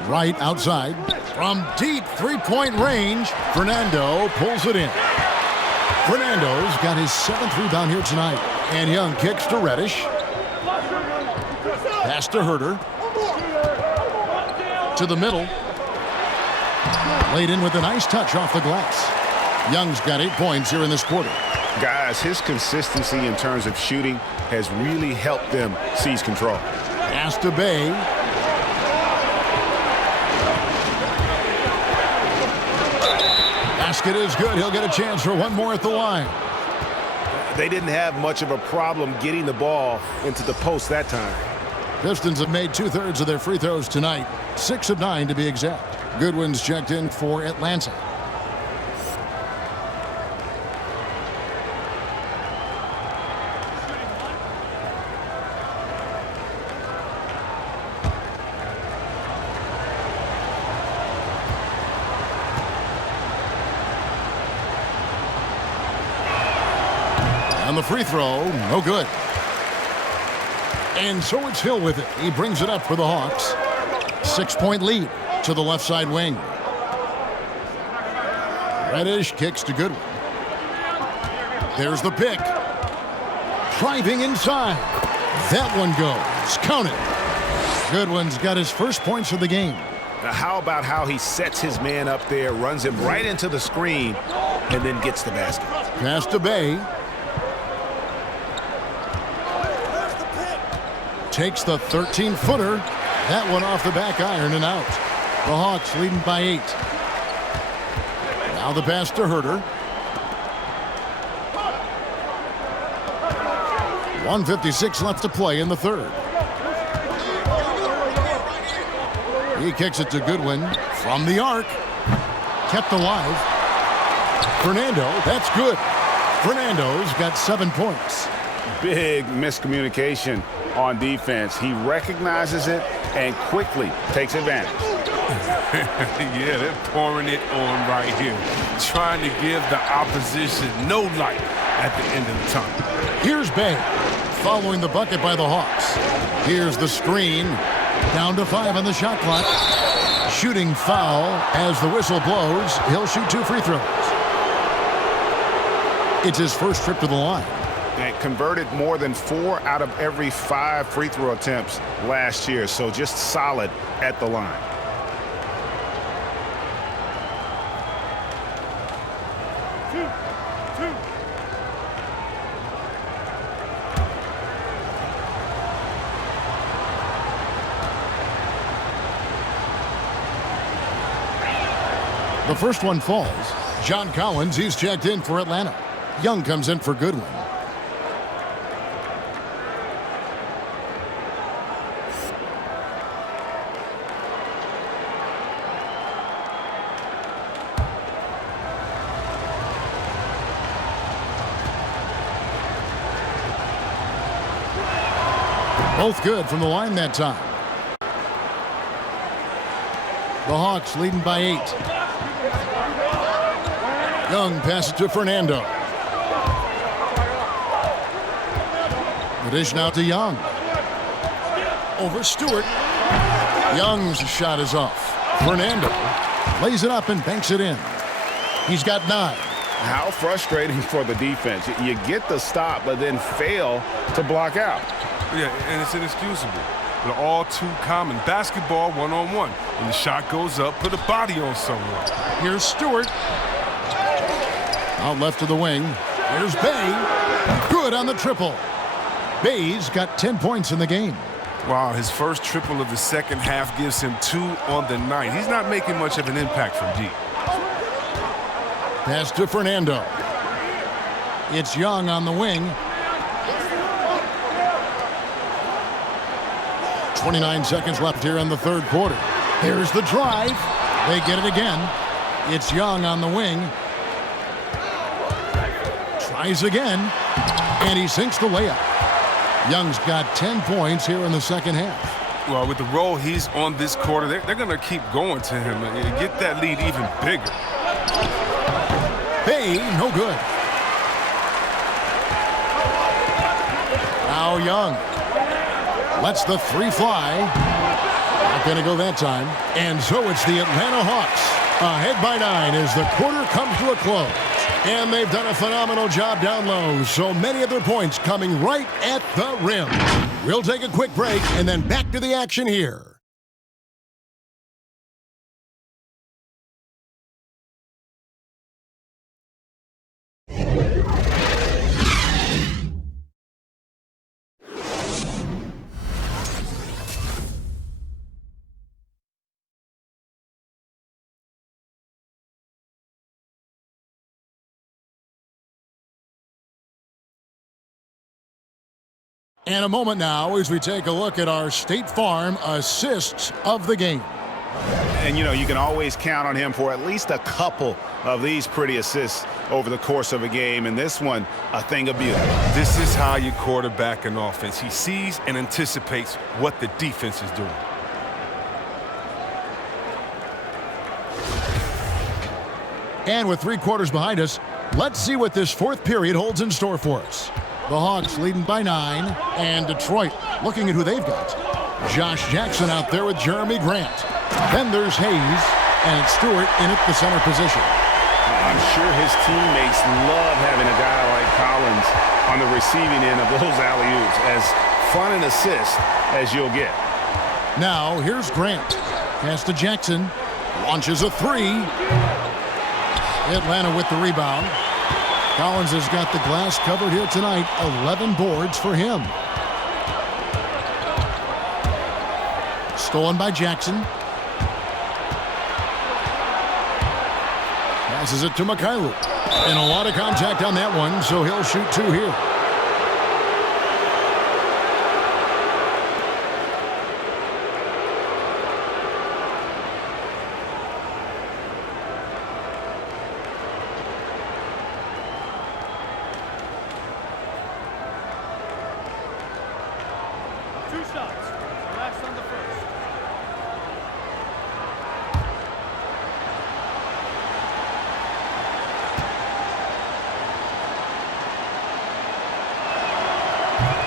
Right outside. From deep three-point range, Fernando pulls it in. Fernando's got his 7th rebound here tonight. And Young kicks to Reddish. Pass to Huerter. To the middle. Laid in with a nice touch off the glass. Young's got 8 points here in this quarter. Guys, his consistency in terms of shooting has really helped them seize control. Pass to Bay. Basket is good. He'll get a chance for one more at the line. They didn't have much of a problem getting the ball into the post that time. Pistons have made 2/3 of their free throws tonight. 6 of 9 to be exact. Goodwin's checked in for Atlanta. On the free throw, no good. And so it's Hill with it. He brings it up for the Hawks. 6-point lead to the left side wing. Reddish kicks to Goodwin. There's the pick. Driving inside. That one goes. Count it. Goodwin's got his first points of the game. Now, how about how he sets his man up there, runs him right into the screen, and then gets the basket. Pass to Bay. Takes the 13-footer. That one off the back iron and out. The Hawks leading by 8. Now the pass to Herter. 1:56 left to play in the third. He kicks it to Goodwin from the arc. Kept alive. Fernando, that's good. Fernando's got 7 points. Big miscommunication on defense. He recognizes it and quickly takes advantage. Yeah, they're pouring it on right here. Trying to give the opposition no light at the end of the tunnel. Here's Bay following the bucket by the Hawks. Here's the screen. Down to 5 on the shot clock. Shooting foul as the whistle blows. He'll shoot 2 free throws. It's his first trip to the line. And converted more than 4 out of every 5 free throw attempts last year. So just solid at the line. The first one falls. John Collins, he's checked in for Atlanta. Young comes in for Goodwin. Both good from the line that time. The Hawks leading by 8. Young passes to Fernando. The dish now to Young. Over Stewart. Young's shot is off. Fernando lays it up and banks it in. He's got 9. How frustrating for the defense. You get the stop, but then fail to block out. Yeah, and it's inexcusable. But all too common. Basketball one-on-one. When the shot goes up, put a body on someone. Here's Stewart. Out left to the wing. Here's Bay. Good on the triple. Bay's got 10 points in the game. Wow, his first triple of the second half gives him 2 on the night. He's not making much of an impact from deep. Pass to Fernando. It's Young on the wing. 29 seconds left here in the third quarter. Here's the drive. They get it again. It's Young on the wing. Tries again. And he sinks the layup. Young's got 10 points here in the second half. Well, with the role he's on this quarter, they're going to keep going to him and get that lead even bigger. Hey, no good. Now Young lets the 3 fly. Not going to go that time. And so it's the Atlanta Hawks ahead by 9 as the quarter comes to a close. And they've done a phenomenal job down low. So many of their points coming right at the rim. We'll take a quick break and then back to the action here. And a moment now as we take a look at our State Farm assists of the game. And, you can always count on him for at least a couple of these pretty assists over the course of a game. And this one, a thing of beauty. This is how you quarterback an offense. He sees and anticipates what the defense is doing. And with 3 quarters behind us, let's see what this 4th period holds in store for us. The Hawks leading by 9, and Detroit looking at who they've got. Josh Jackson out there with Jeremy Grant. Then there's Hayes, and it's Stewart in at the center position. I'm sure his teammates love having a guy like Collins on the receiving end of those alley-oops. As fun an assist as you'll get. Now, here's Grant. Pass to Jackson. Launches a 3. Atlanta with the rebound. Collins has got the glass covered here tonight. 11 boards for him. Stolen by Jackson. Passes it to Mikhailuk. And a lot of contact on that one, so he'll shoot 2 here.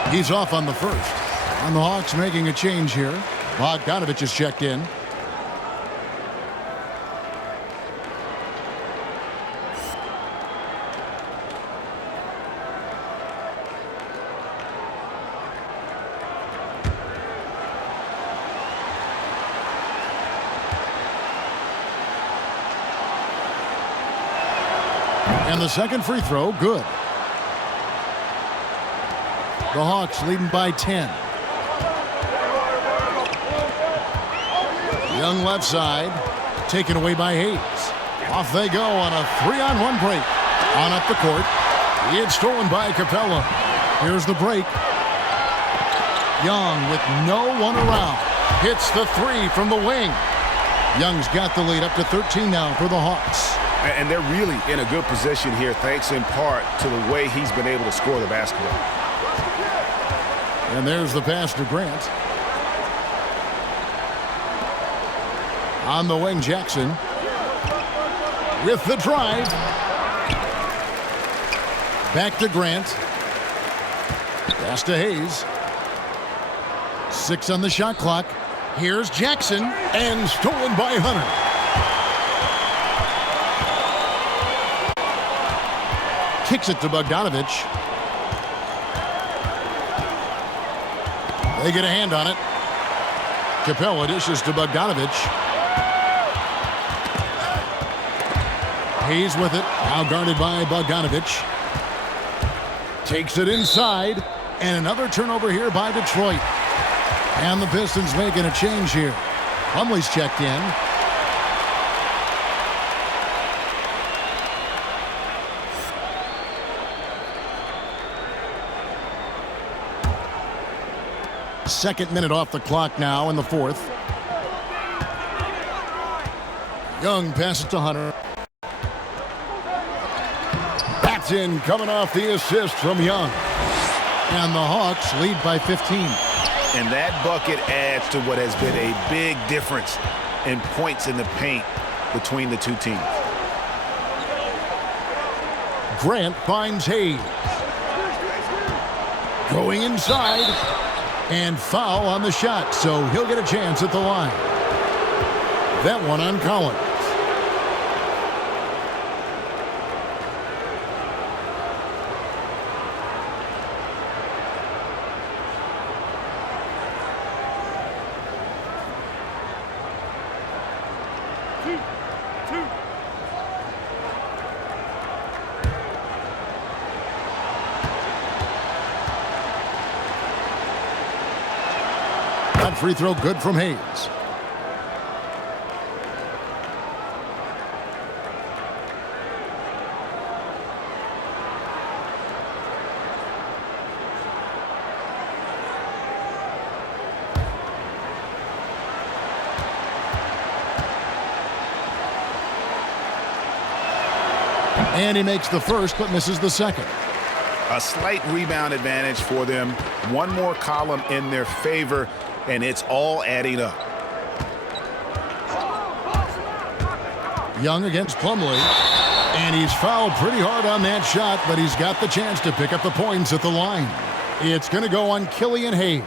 He's off on the first. And the Hawks making a change here. Bogdanovich is checked in. And the second free throw, good. The Hawks leading by 10. Young left side, taken away by Hayes. Off they go on a 3-on-1 break. On up the court. It's stolen by Capella. Here's the break. Young with no one around. Hits the 3 from the wing. Young's got the lead up to 13 now for the Hawks. And they're really in a good position here, thanks in part to the way he's been able to score the basketball. And there's the pass to Grant. On the wing, Jackson. With the drive. Back to Grant. Pass to Hayes. 6 on the shot clock. Here's Jackson. And stolen by Hunter. Kicks it to Bogdanovich. They get a hand on it. Capella dishes to Bogdanovich. Hayes with it. Now guarded by Bogdanovich. Takes it inside. And another turnover here by Detroit. And the Pistons making a change here. Plumlee's checked in. Second minute off the clock now in the 4th. Young passes to Hunter. That's in, coming off the assist from Young. And the Hawks lead by 15. And that bucket adds to what has been a big difference in points in the paint between the two teams. Grant finds Hayes. Going inside. And foul on the shot, so he'll get a chance at the line. That one on Collins. Free throw good from Hayes. And he makes the first but misses the second. A slight rebound advantage for them. One more column in their favor, and it's all adding up. Young against Plumlee. And he's fouled pretty hard on that shot, but he's got the chance to pick up the points at the line. It's going to go on Killian Hayes.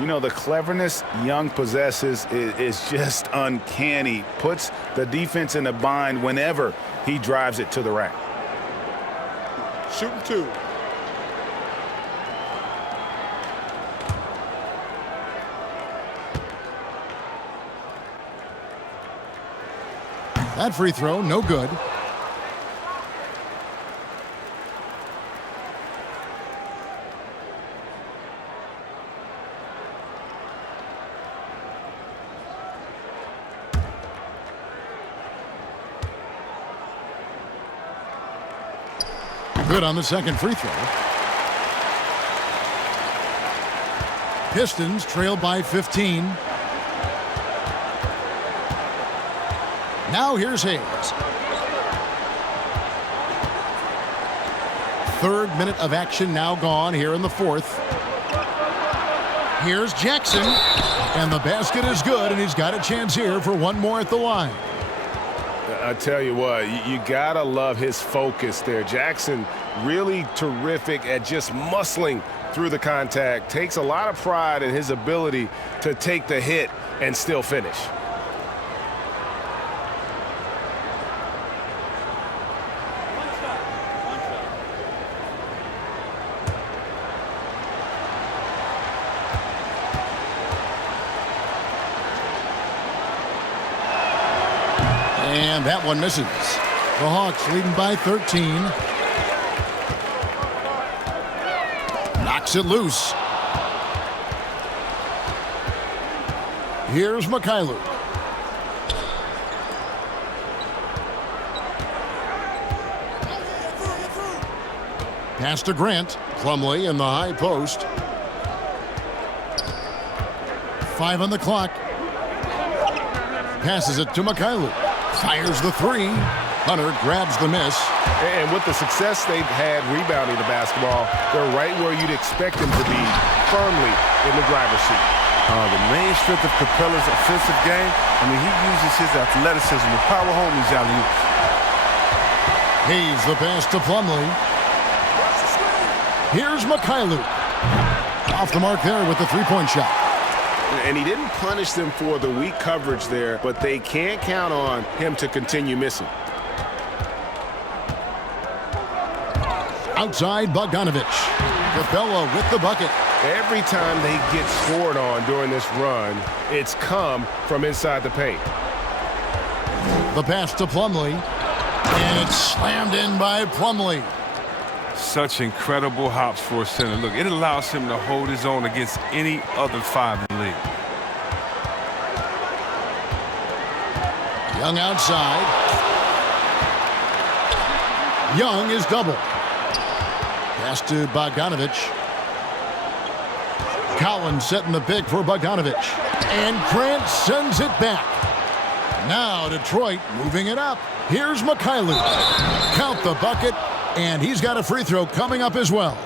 You know, the cleverness Young possesses is just uncanny. Puts the defense in a bind whenever he drives it to the rack. Shooting two. That free throw, no good. Good on the second free throw. Pistons trail by 15. Now here's Hayes. Third minute of action now gone here in the fourth. Here's Jackson. And the basket is good, and he's got a chance here for one more at the line. I tell you what, you gotta love his focus there. Jackson really terrific at just muscling through the contact. Takes a lot of pride in his ability to take the hit and still finish. And that one misses. The Hawks leading by 13. Knocks it loose. Here's Mikhailuk. Pass to Grant. Plumlee in the high post. 5 on the clock. Passes it to Mikhailuk. Fires the three. Hunter grabs the miss. And with the success they've had rebounding the basketball, they're right where you'd expect them to be, firmly in the driver's seat. The main strength of Capella's offensive game, he uses his athleticism to power home these alley-oops. Hayes the pass to Plumlee. Here's Mikhailuk. Off the mark there with the three-point shot. And he didn't punish them for the weak coverage there, but they can't count on him to continue missing. Outside Bogdanovich. Capella with the bucket. Every time they get scored on during this run, it's come from inside the paint. The pass to Plumlee. And it's slammed in by Plumlee. Such incredible hops for a center. Look, it allows him to hold his own against any other five in the league. Young outside. Young is double. Pass to Bogdanovich. Collins setting the pick for Bogdanovich. And Grant sends it back. Now Detroit moving it up. Here's Mikhailuk. Count the bucket. And he's got a free throw coming up as well.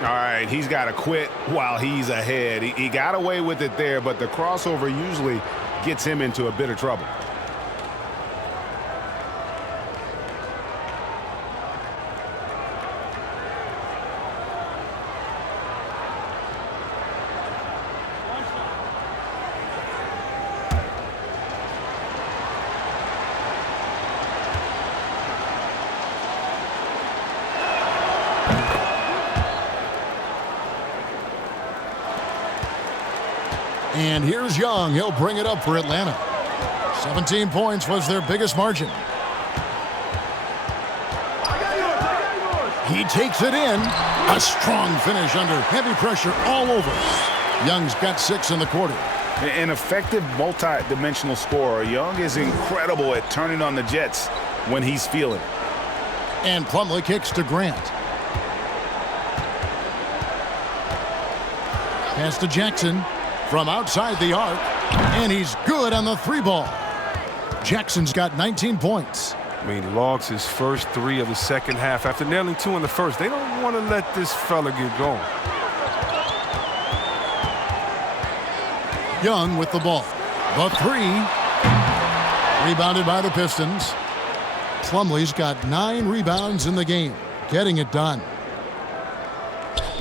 All right, he's got to quit while he's ahead. He got away with it there, but the crossover usually gets him into a bit of trouble. And here's Young. He'll bring it up for Atlanta. 17 points was their biggest margin. He takes it in. A strong finish under heavy pressure all over. Young's got 6 in the quarter. An effective multi-dimensional scorer. Young is incredible at turning on the Jets when he's feeling it. And Plumlee kicks to Grant. Pass to Jackson. From outside the arc, and he's good on the three ball. Jackson's got 19 points. I mean, logs his first 3 of the second half after nailing 2 in the first. They don't want to let this fella get going. Young with the ball. The 3. Rebounded by the Pistons. Plumlee's got 9 rebounds in the game. Getting it done.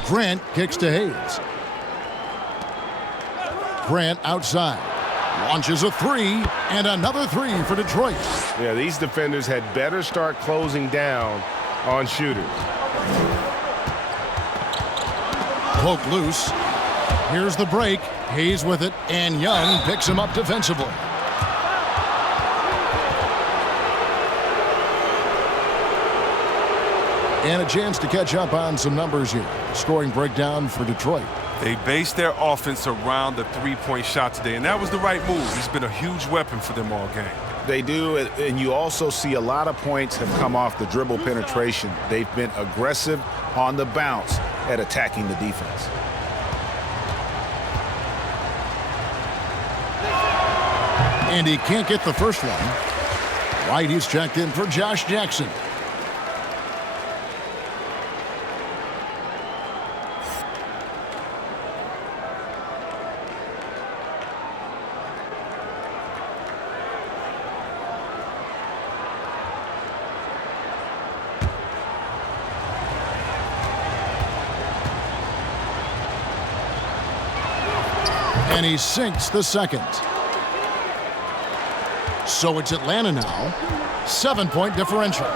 Grant kicks to Hayes. Grant outside. Launches a 3, and another 3 for Detroit. Yeah, these defenders had better start closing down on shooters. Poke loose. Here's the break. Hayes with it, and Young picks him up defensively. And a chance to catch up on some numbers here. Scoring breakdown for Detroit. They based their offense around the three-point shot today, and that was the right move. He's been a huge weapon for them all game. They do, and you also see a lot of points have come off the dribble penetration. They've been aggressive on the bounce at attacking the defense. And he can't get the first one. Right, he's checked in for Josh Jackson. And he sinks the second. So it's Atlanta now. 7-point differential.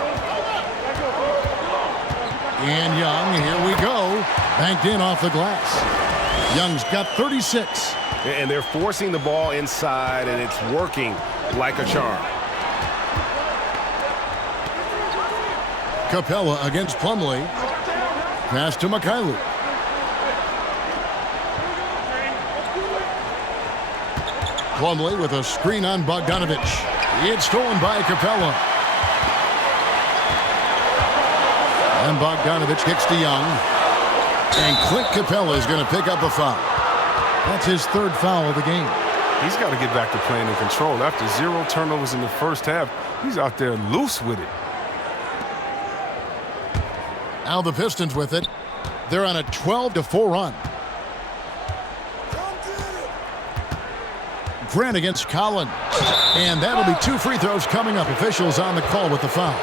And Young, here we go. Banked in off the glass. Young's got 36. And they're forcing the ball inside, and it's working like a charm. Capella against Plumlee. Pass to Mikhailuk. Plumlee with a screen on Bogdanovich. It's stolen by Capella. And Bogdanovich kicks to Young. And Clint Capella is going to pick up a foul. That's his 3rd foul of the game. He's got to get back to playing in control. After 0 turnovers in the first half, he's out there loose with it. Now the Pistons with it. They're on a 12-4 run. Grant against Collins. And that'll be 2 free throws coming up. Officials on the call with the foul.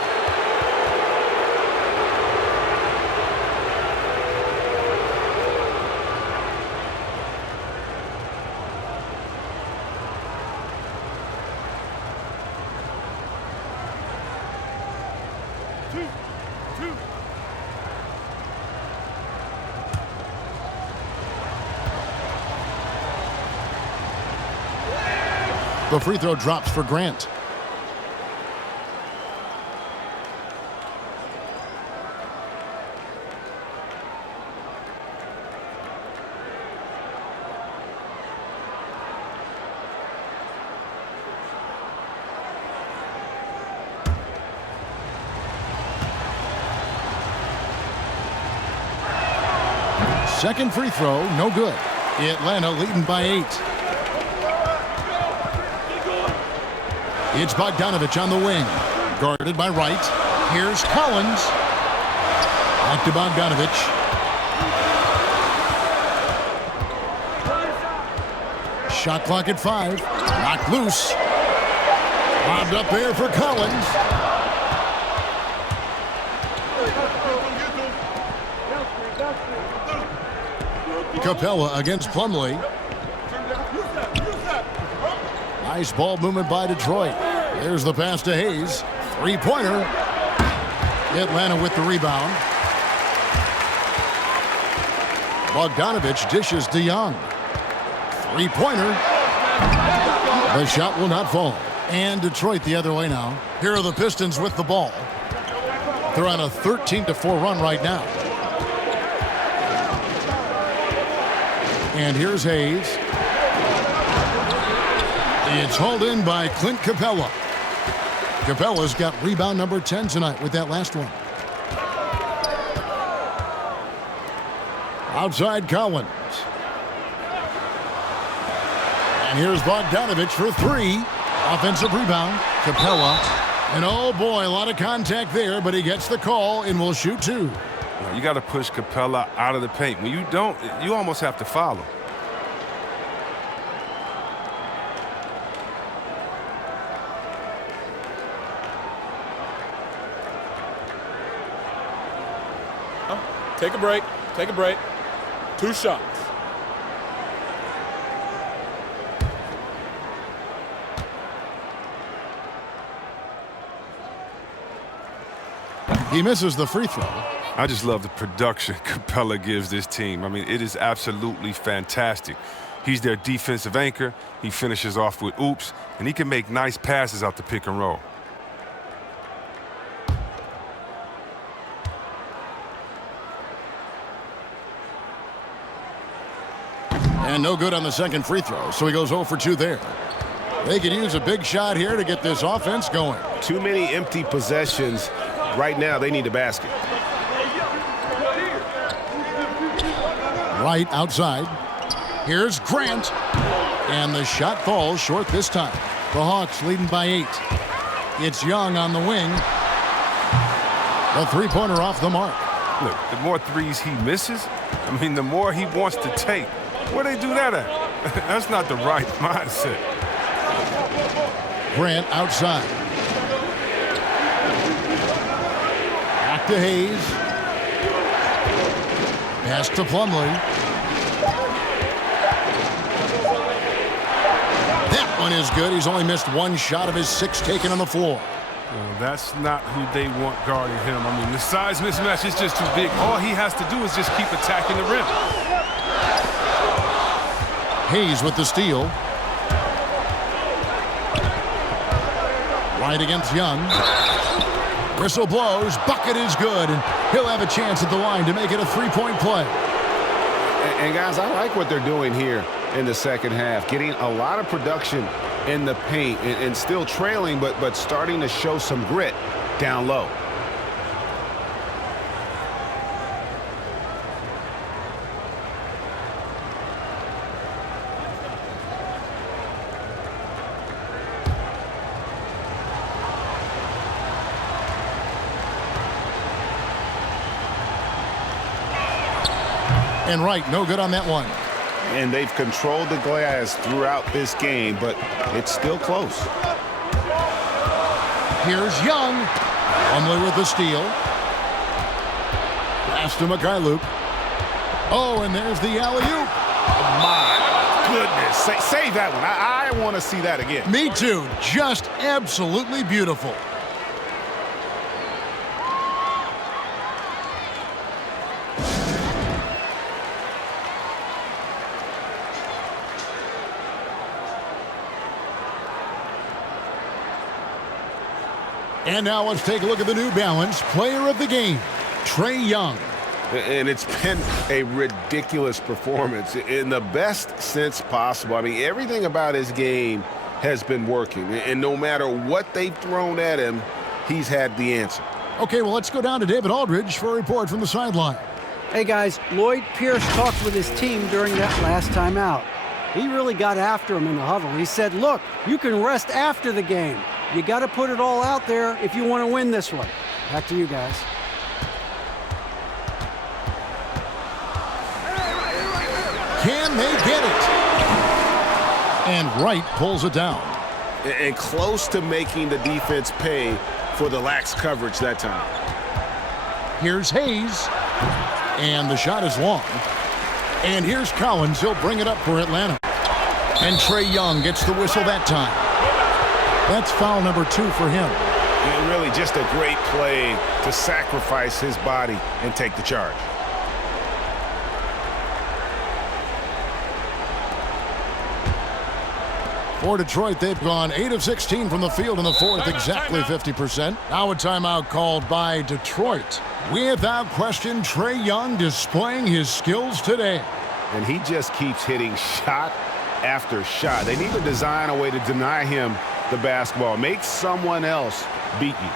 The free throw drops for Grant. Second free throw, no good. Atlanta leading by 8. It's Bogdanovich on the wing. Guarded by Wright. Here's Collins. Back to Bogdanovich. Shot clock at 5. Knocked loose. Bobbed up there for Collins. Capella against Plumlee. Nice ball movement by Detroit. There's the pass to Hayes. 3-pointer. Atlanta with the rebound. Bogdanovich dishes to Young. 3-pointer. The shot will not fall. And Detroit the other way now. Here are the Pistons with the ball. They're on a 13-4 run right now. And here's Hayes. It's hauled in by Clint Capella. Capella's got rebound number 10 tonight with that last one. Outside Collins. And here's Bogdanovich for 3. Offensive rebound. Capella And oh boy, a lot of contact there, but he gets the call and will shoot 2. You got to push Capella out of the paint. When you don't, you almost have to foul him. Take a break. Take a break. 2 shots. He misses the free throw. I just love the production Capella gives this team. I mean, it is absolutely fantastic. He's their defensive anchor. He finishes off with oops, and he can make nice passes out the pick and roll. And no good on the second free throw, so he goes 0 for 2 there. They could use a big shot here to get this offense going. Too many empty possessions. Right now, they need a basket. Right outside. Here's Grant. And the shot falls short this time. The Hawks leading by 8. It's Young on the wing. A three-pointer off the mark. Look, the more threes he misses, I mean, the more he wants to take. Where they do that at? That's not the right mindset. Grant outside. Back to Hayes. Pass to Plumlee. That one is good. He's only missed 1 shot of his 6 taken on the floor. Well, that's not who they want guarding him. I mean, the size mismatch is just too big. All he has to do is just keep attacking the rim. Hayes with the steal. Right against Young. Whistle blows. Bucket is good. And he'll have a chance at the line to make it a 3-point play. And guys, I like what they're doing here in the second half. Getting a lot of production in the paint and still trailing, but starting to show some grit down low. And right, no good on that one. And they've controlled the glass throughout this game, but it's still close. Here's Young. Plumlee with the steal. Pass to Mikhailuk. Oh, and there's the alley-oop. My goodness. Save that one. I want to see that again. Me too. Just absolutely beautiful. And now let's take a look at the New Balance player of the game, Trae Young. And it's been a ridiculous performance in the best sense possible. I mean, everything about his game has been working. And no matter what they've thrown at him, he's had the answer. Okay, well, let's go down to David Aldridge for a report from the sideline. Hey, guys, Lloyd Pierce talked with his team during that last time out. He really got after him in the huddle. He said, look, you can rest after the game. You got to put it all out there if you want to win this one. Back to you guys. Can they get it? And Wright pulls it down. And close to making the defense pay for the lax coverage that time. Here's Hayes. And the shot is long. And here's Collins. He'll bring it up for Atlanta. And Trae Young gets the whistle that time. That's foul number 2 for him. And really just a great play to sacrifice his body and take the charge. For Detroit, they've gone 8 of 16 from the field in the fourth, exactly 50%. Now a timeout called by Detroit. Without question, Trae Young displaying his skills today. And he just keeps hitting shot after shot. They need to design a way to deny him the basketball. Make someone else beat you.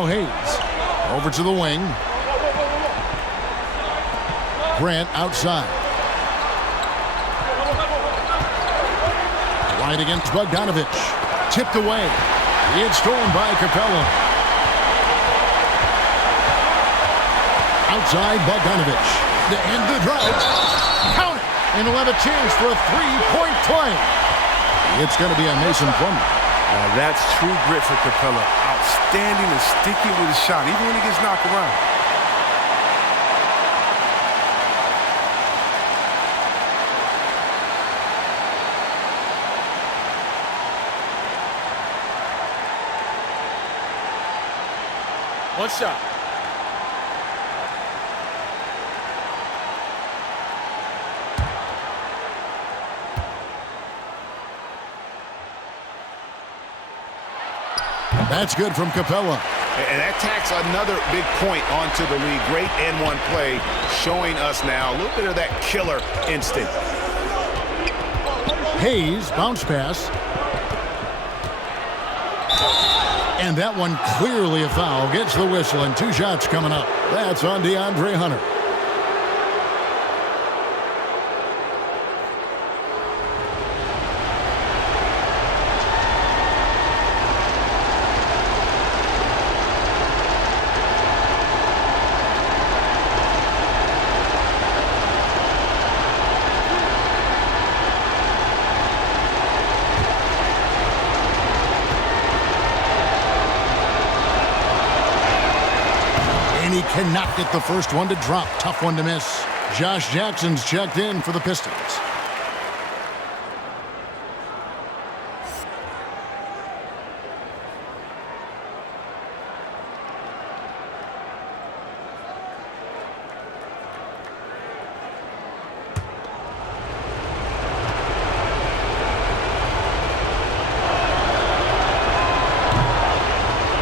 Now Hayes over to the wing. Grant outside. Right against Bogdanovich. Tipped away. It's stolen by Capella. Outside Bogdanovich. To end the drought. Count it. And he'll have a chance for a three-point play. It's going to be a Mason Plumlee. Now that's true grit for Capella. Outstanding and sticking with his shot, even when he gets knocked around. One shot. That's good from Capella. And that tacks another big point onto the league. Great N1 play, showing us now a little bit of that killer instinct. Hayes, bounce pass. And that one clearly a foul. Gets the whistle, and 2 shots coming up. That's on DeAndre Hunter. He cannot get the first one to drop. Tough one to miss. Josh Jackson's checked in for the Pistons.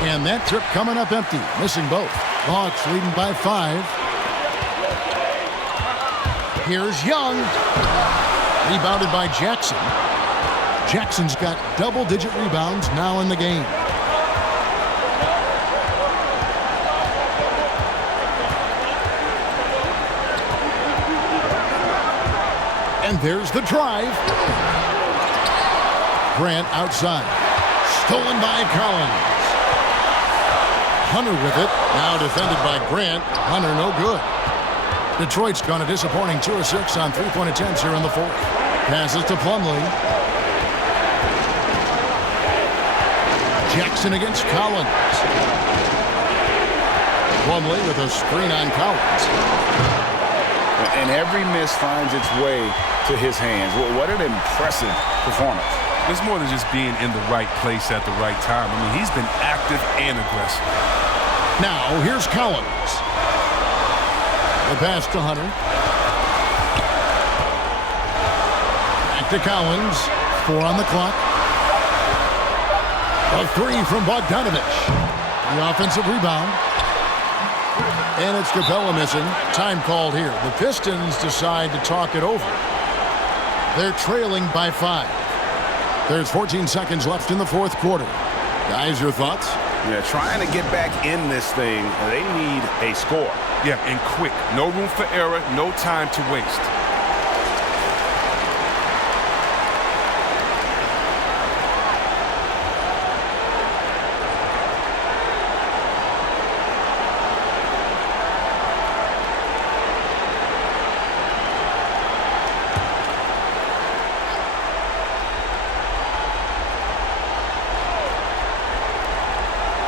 And that trip coming up empty, missing both. Hawks leading by 5. Here's Young. Rebounded by Jackson. Jackson's got double-digit rebounds now in the game. And there's the drive. Grant outside. Stolen by Collins. Hunter with it. Now defended by Grant. Hunter no good. Detroit's gone a disappointing 2 of 6 on three-point attempts here in the 4th. Passes to Plumlee. Jackson against Collins. Plumlee with a screen on Collins. And every miss finds its way to his hands. What an impressive performance. It's more than just being in the right place at the right time. I mean, he's been active and aggressive. Now, here's Collins. The pass to Hunter. Back to Collins. 4 on the clock. A 3 from Bogdanovich. The offensive rebound. And it's Capella missing. Time called here. The Pistons decide to talk it over. They're trailing by 5. There's 14 seconds left in the 4th quarter. Guys, your thoughts? Yeah, trying to get back in this thing, they need a score. Yeah, and quick. No room for error, no time to waste.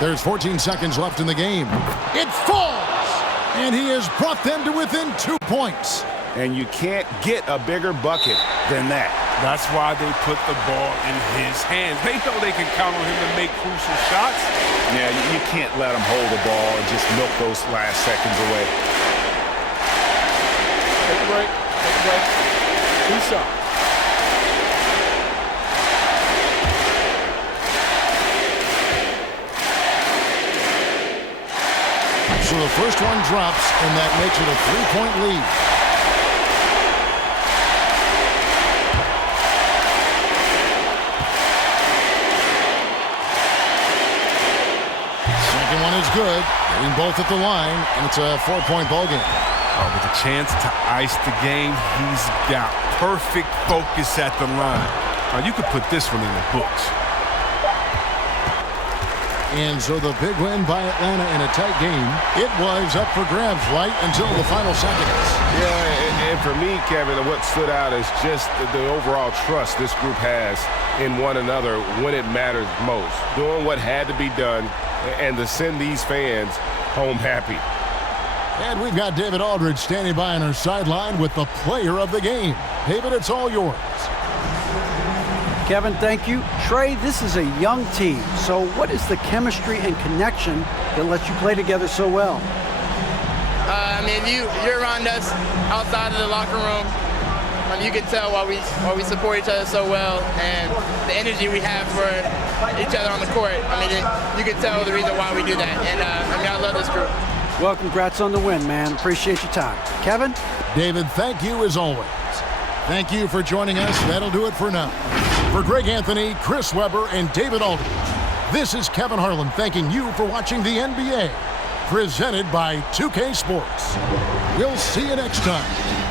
There's 14 seconds left in the game. It falls! And he has brought them to within 2 points. And you can't get a bigger bucket than that. That's why they put the ball in his hands. They know they can count on him to make crucial shots. Yeah, you can't let him hold the ball and just milk those last seconds away. Take a break. Take a break. 2 shots. So the first one drops, and that makes it a 3-point lead. Second one is good. Shooting both at the line, and it's a 4-point ball game. Oh, with a chance to ice the game, he's got perfect focus at the line. Now, you could put this one in the books. And so the big win by Atlanta in a tight game. It was up for grabs right until the final seconds. Yeah, and for me, Kevin, what stood out is just the overall trust this group has in one another when it matters most. Doing what had to be done and to send these fans home happy. And we've got David Aldridge standing by on our sideline with the player of the game. David, it's all yours. Kevin, thank you. Trey, this is a young team. So what is the chemistry and connection that lets you play together so well? I mean, you're around us outside of the locker room. You can tell why we support each other so well, and the energy we have for each other on the court. I mean, you can tell the reason why we do that. And I love this group. Well, congrats on the win, man. Appreciate your time. Kevin? David, thank you as always. Thank you for joining us. That'll do it for now. For Greg Anthony, Chris Webber, and David Aldridge, this is Kevin Harlan thanking you for watching the NBA, presented by 2K Sports. We'll see you next time.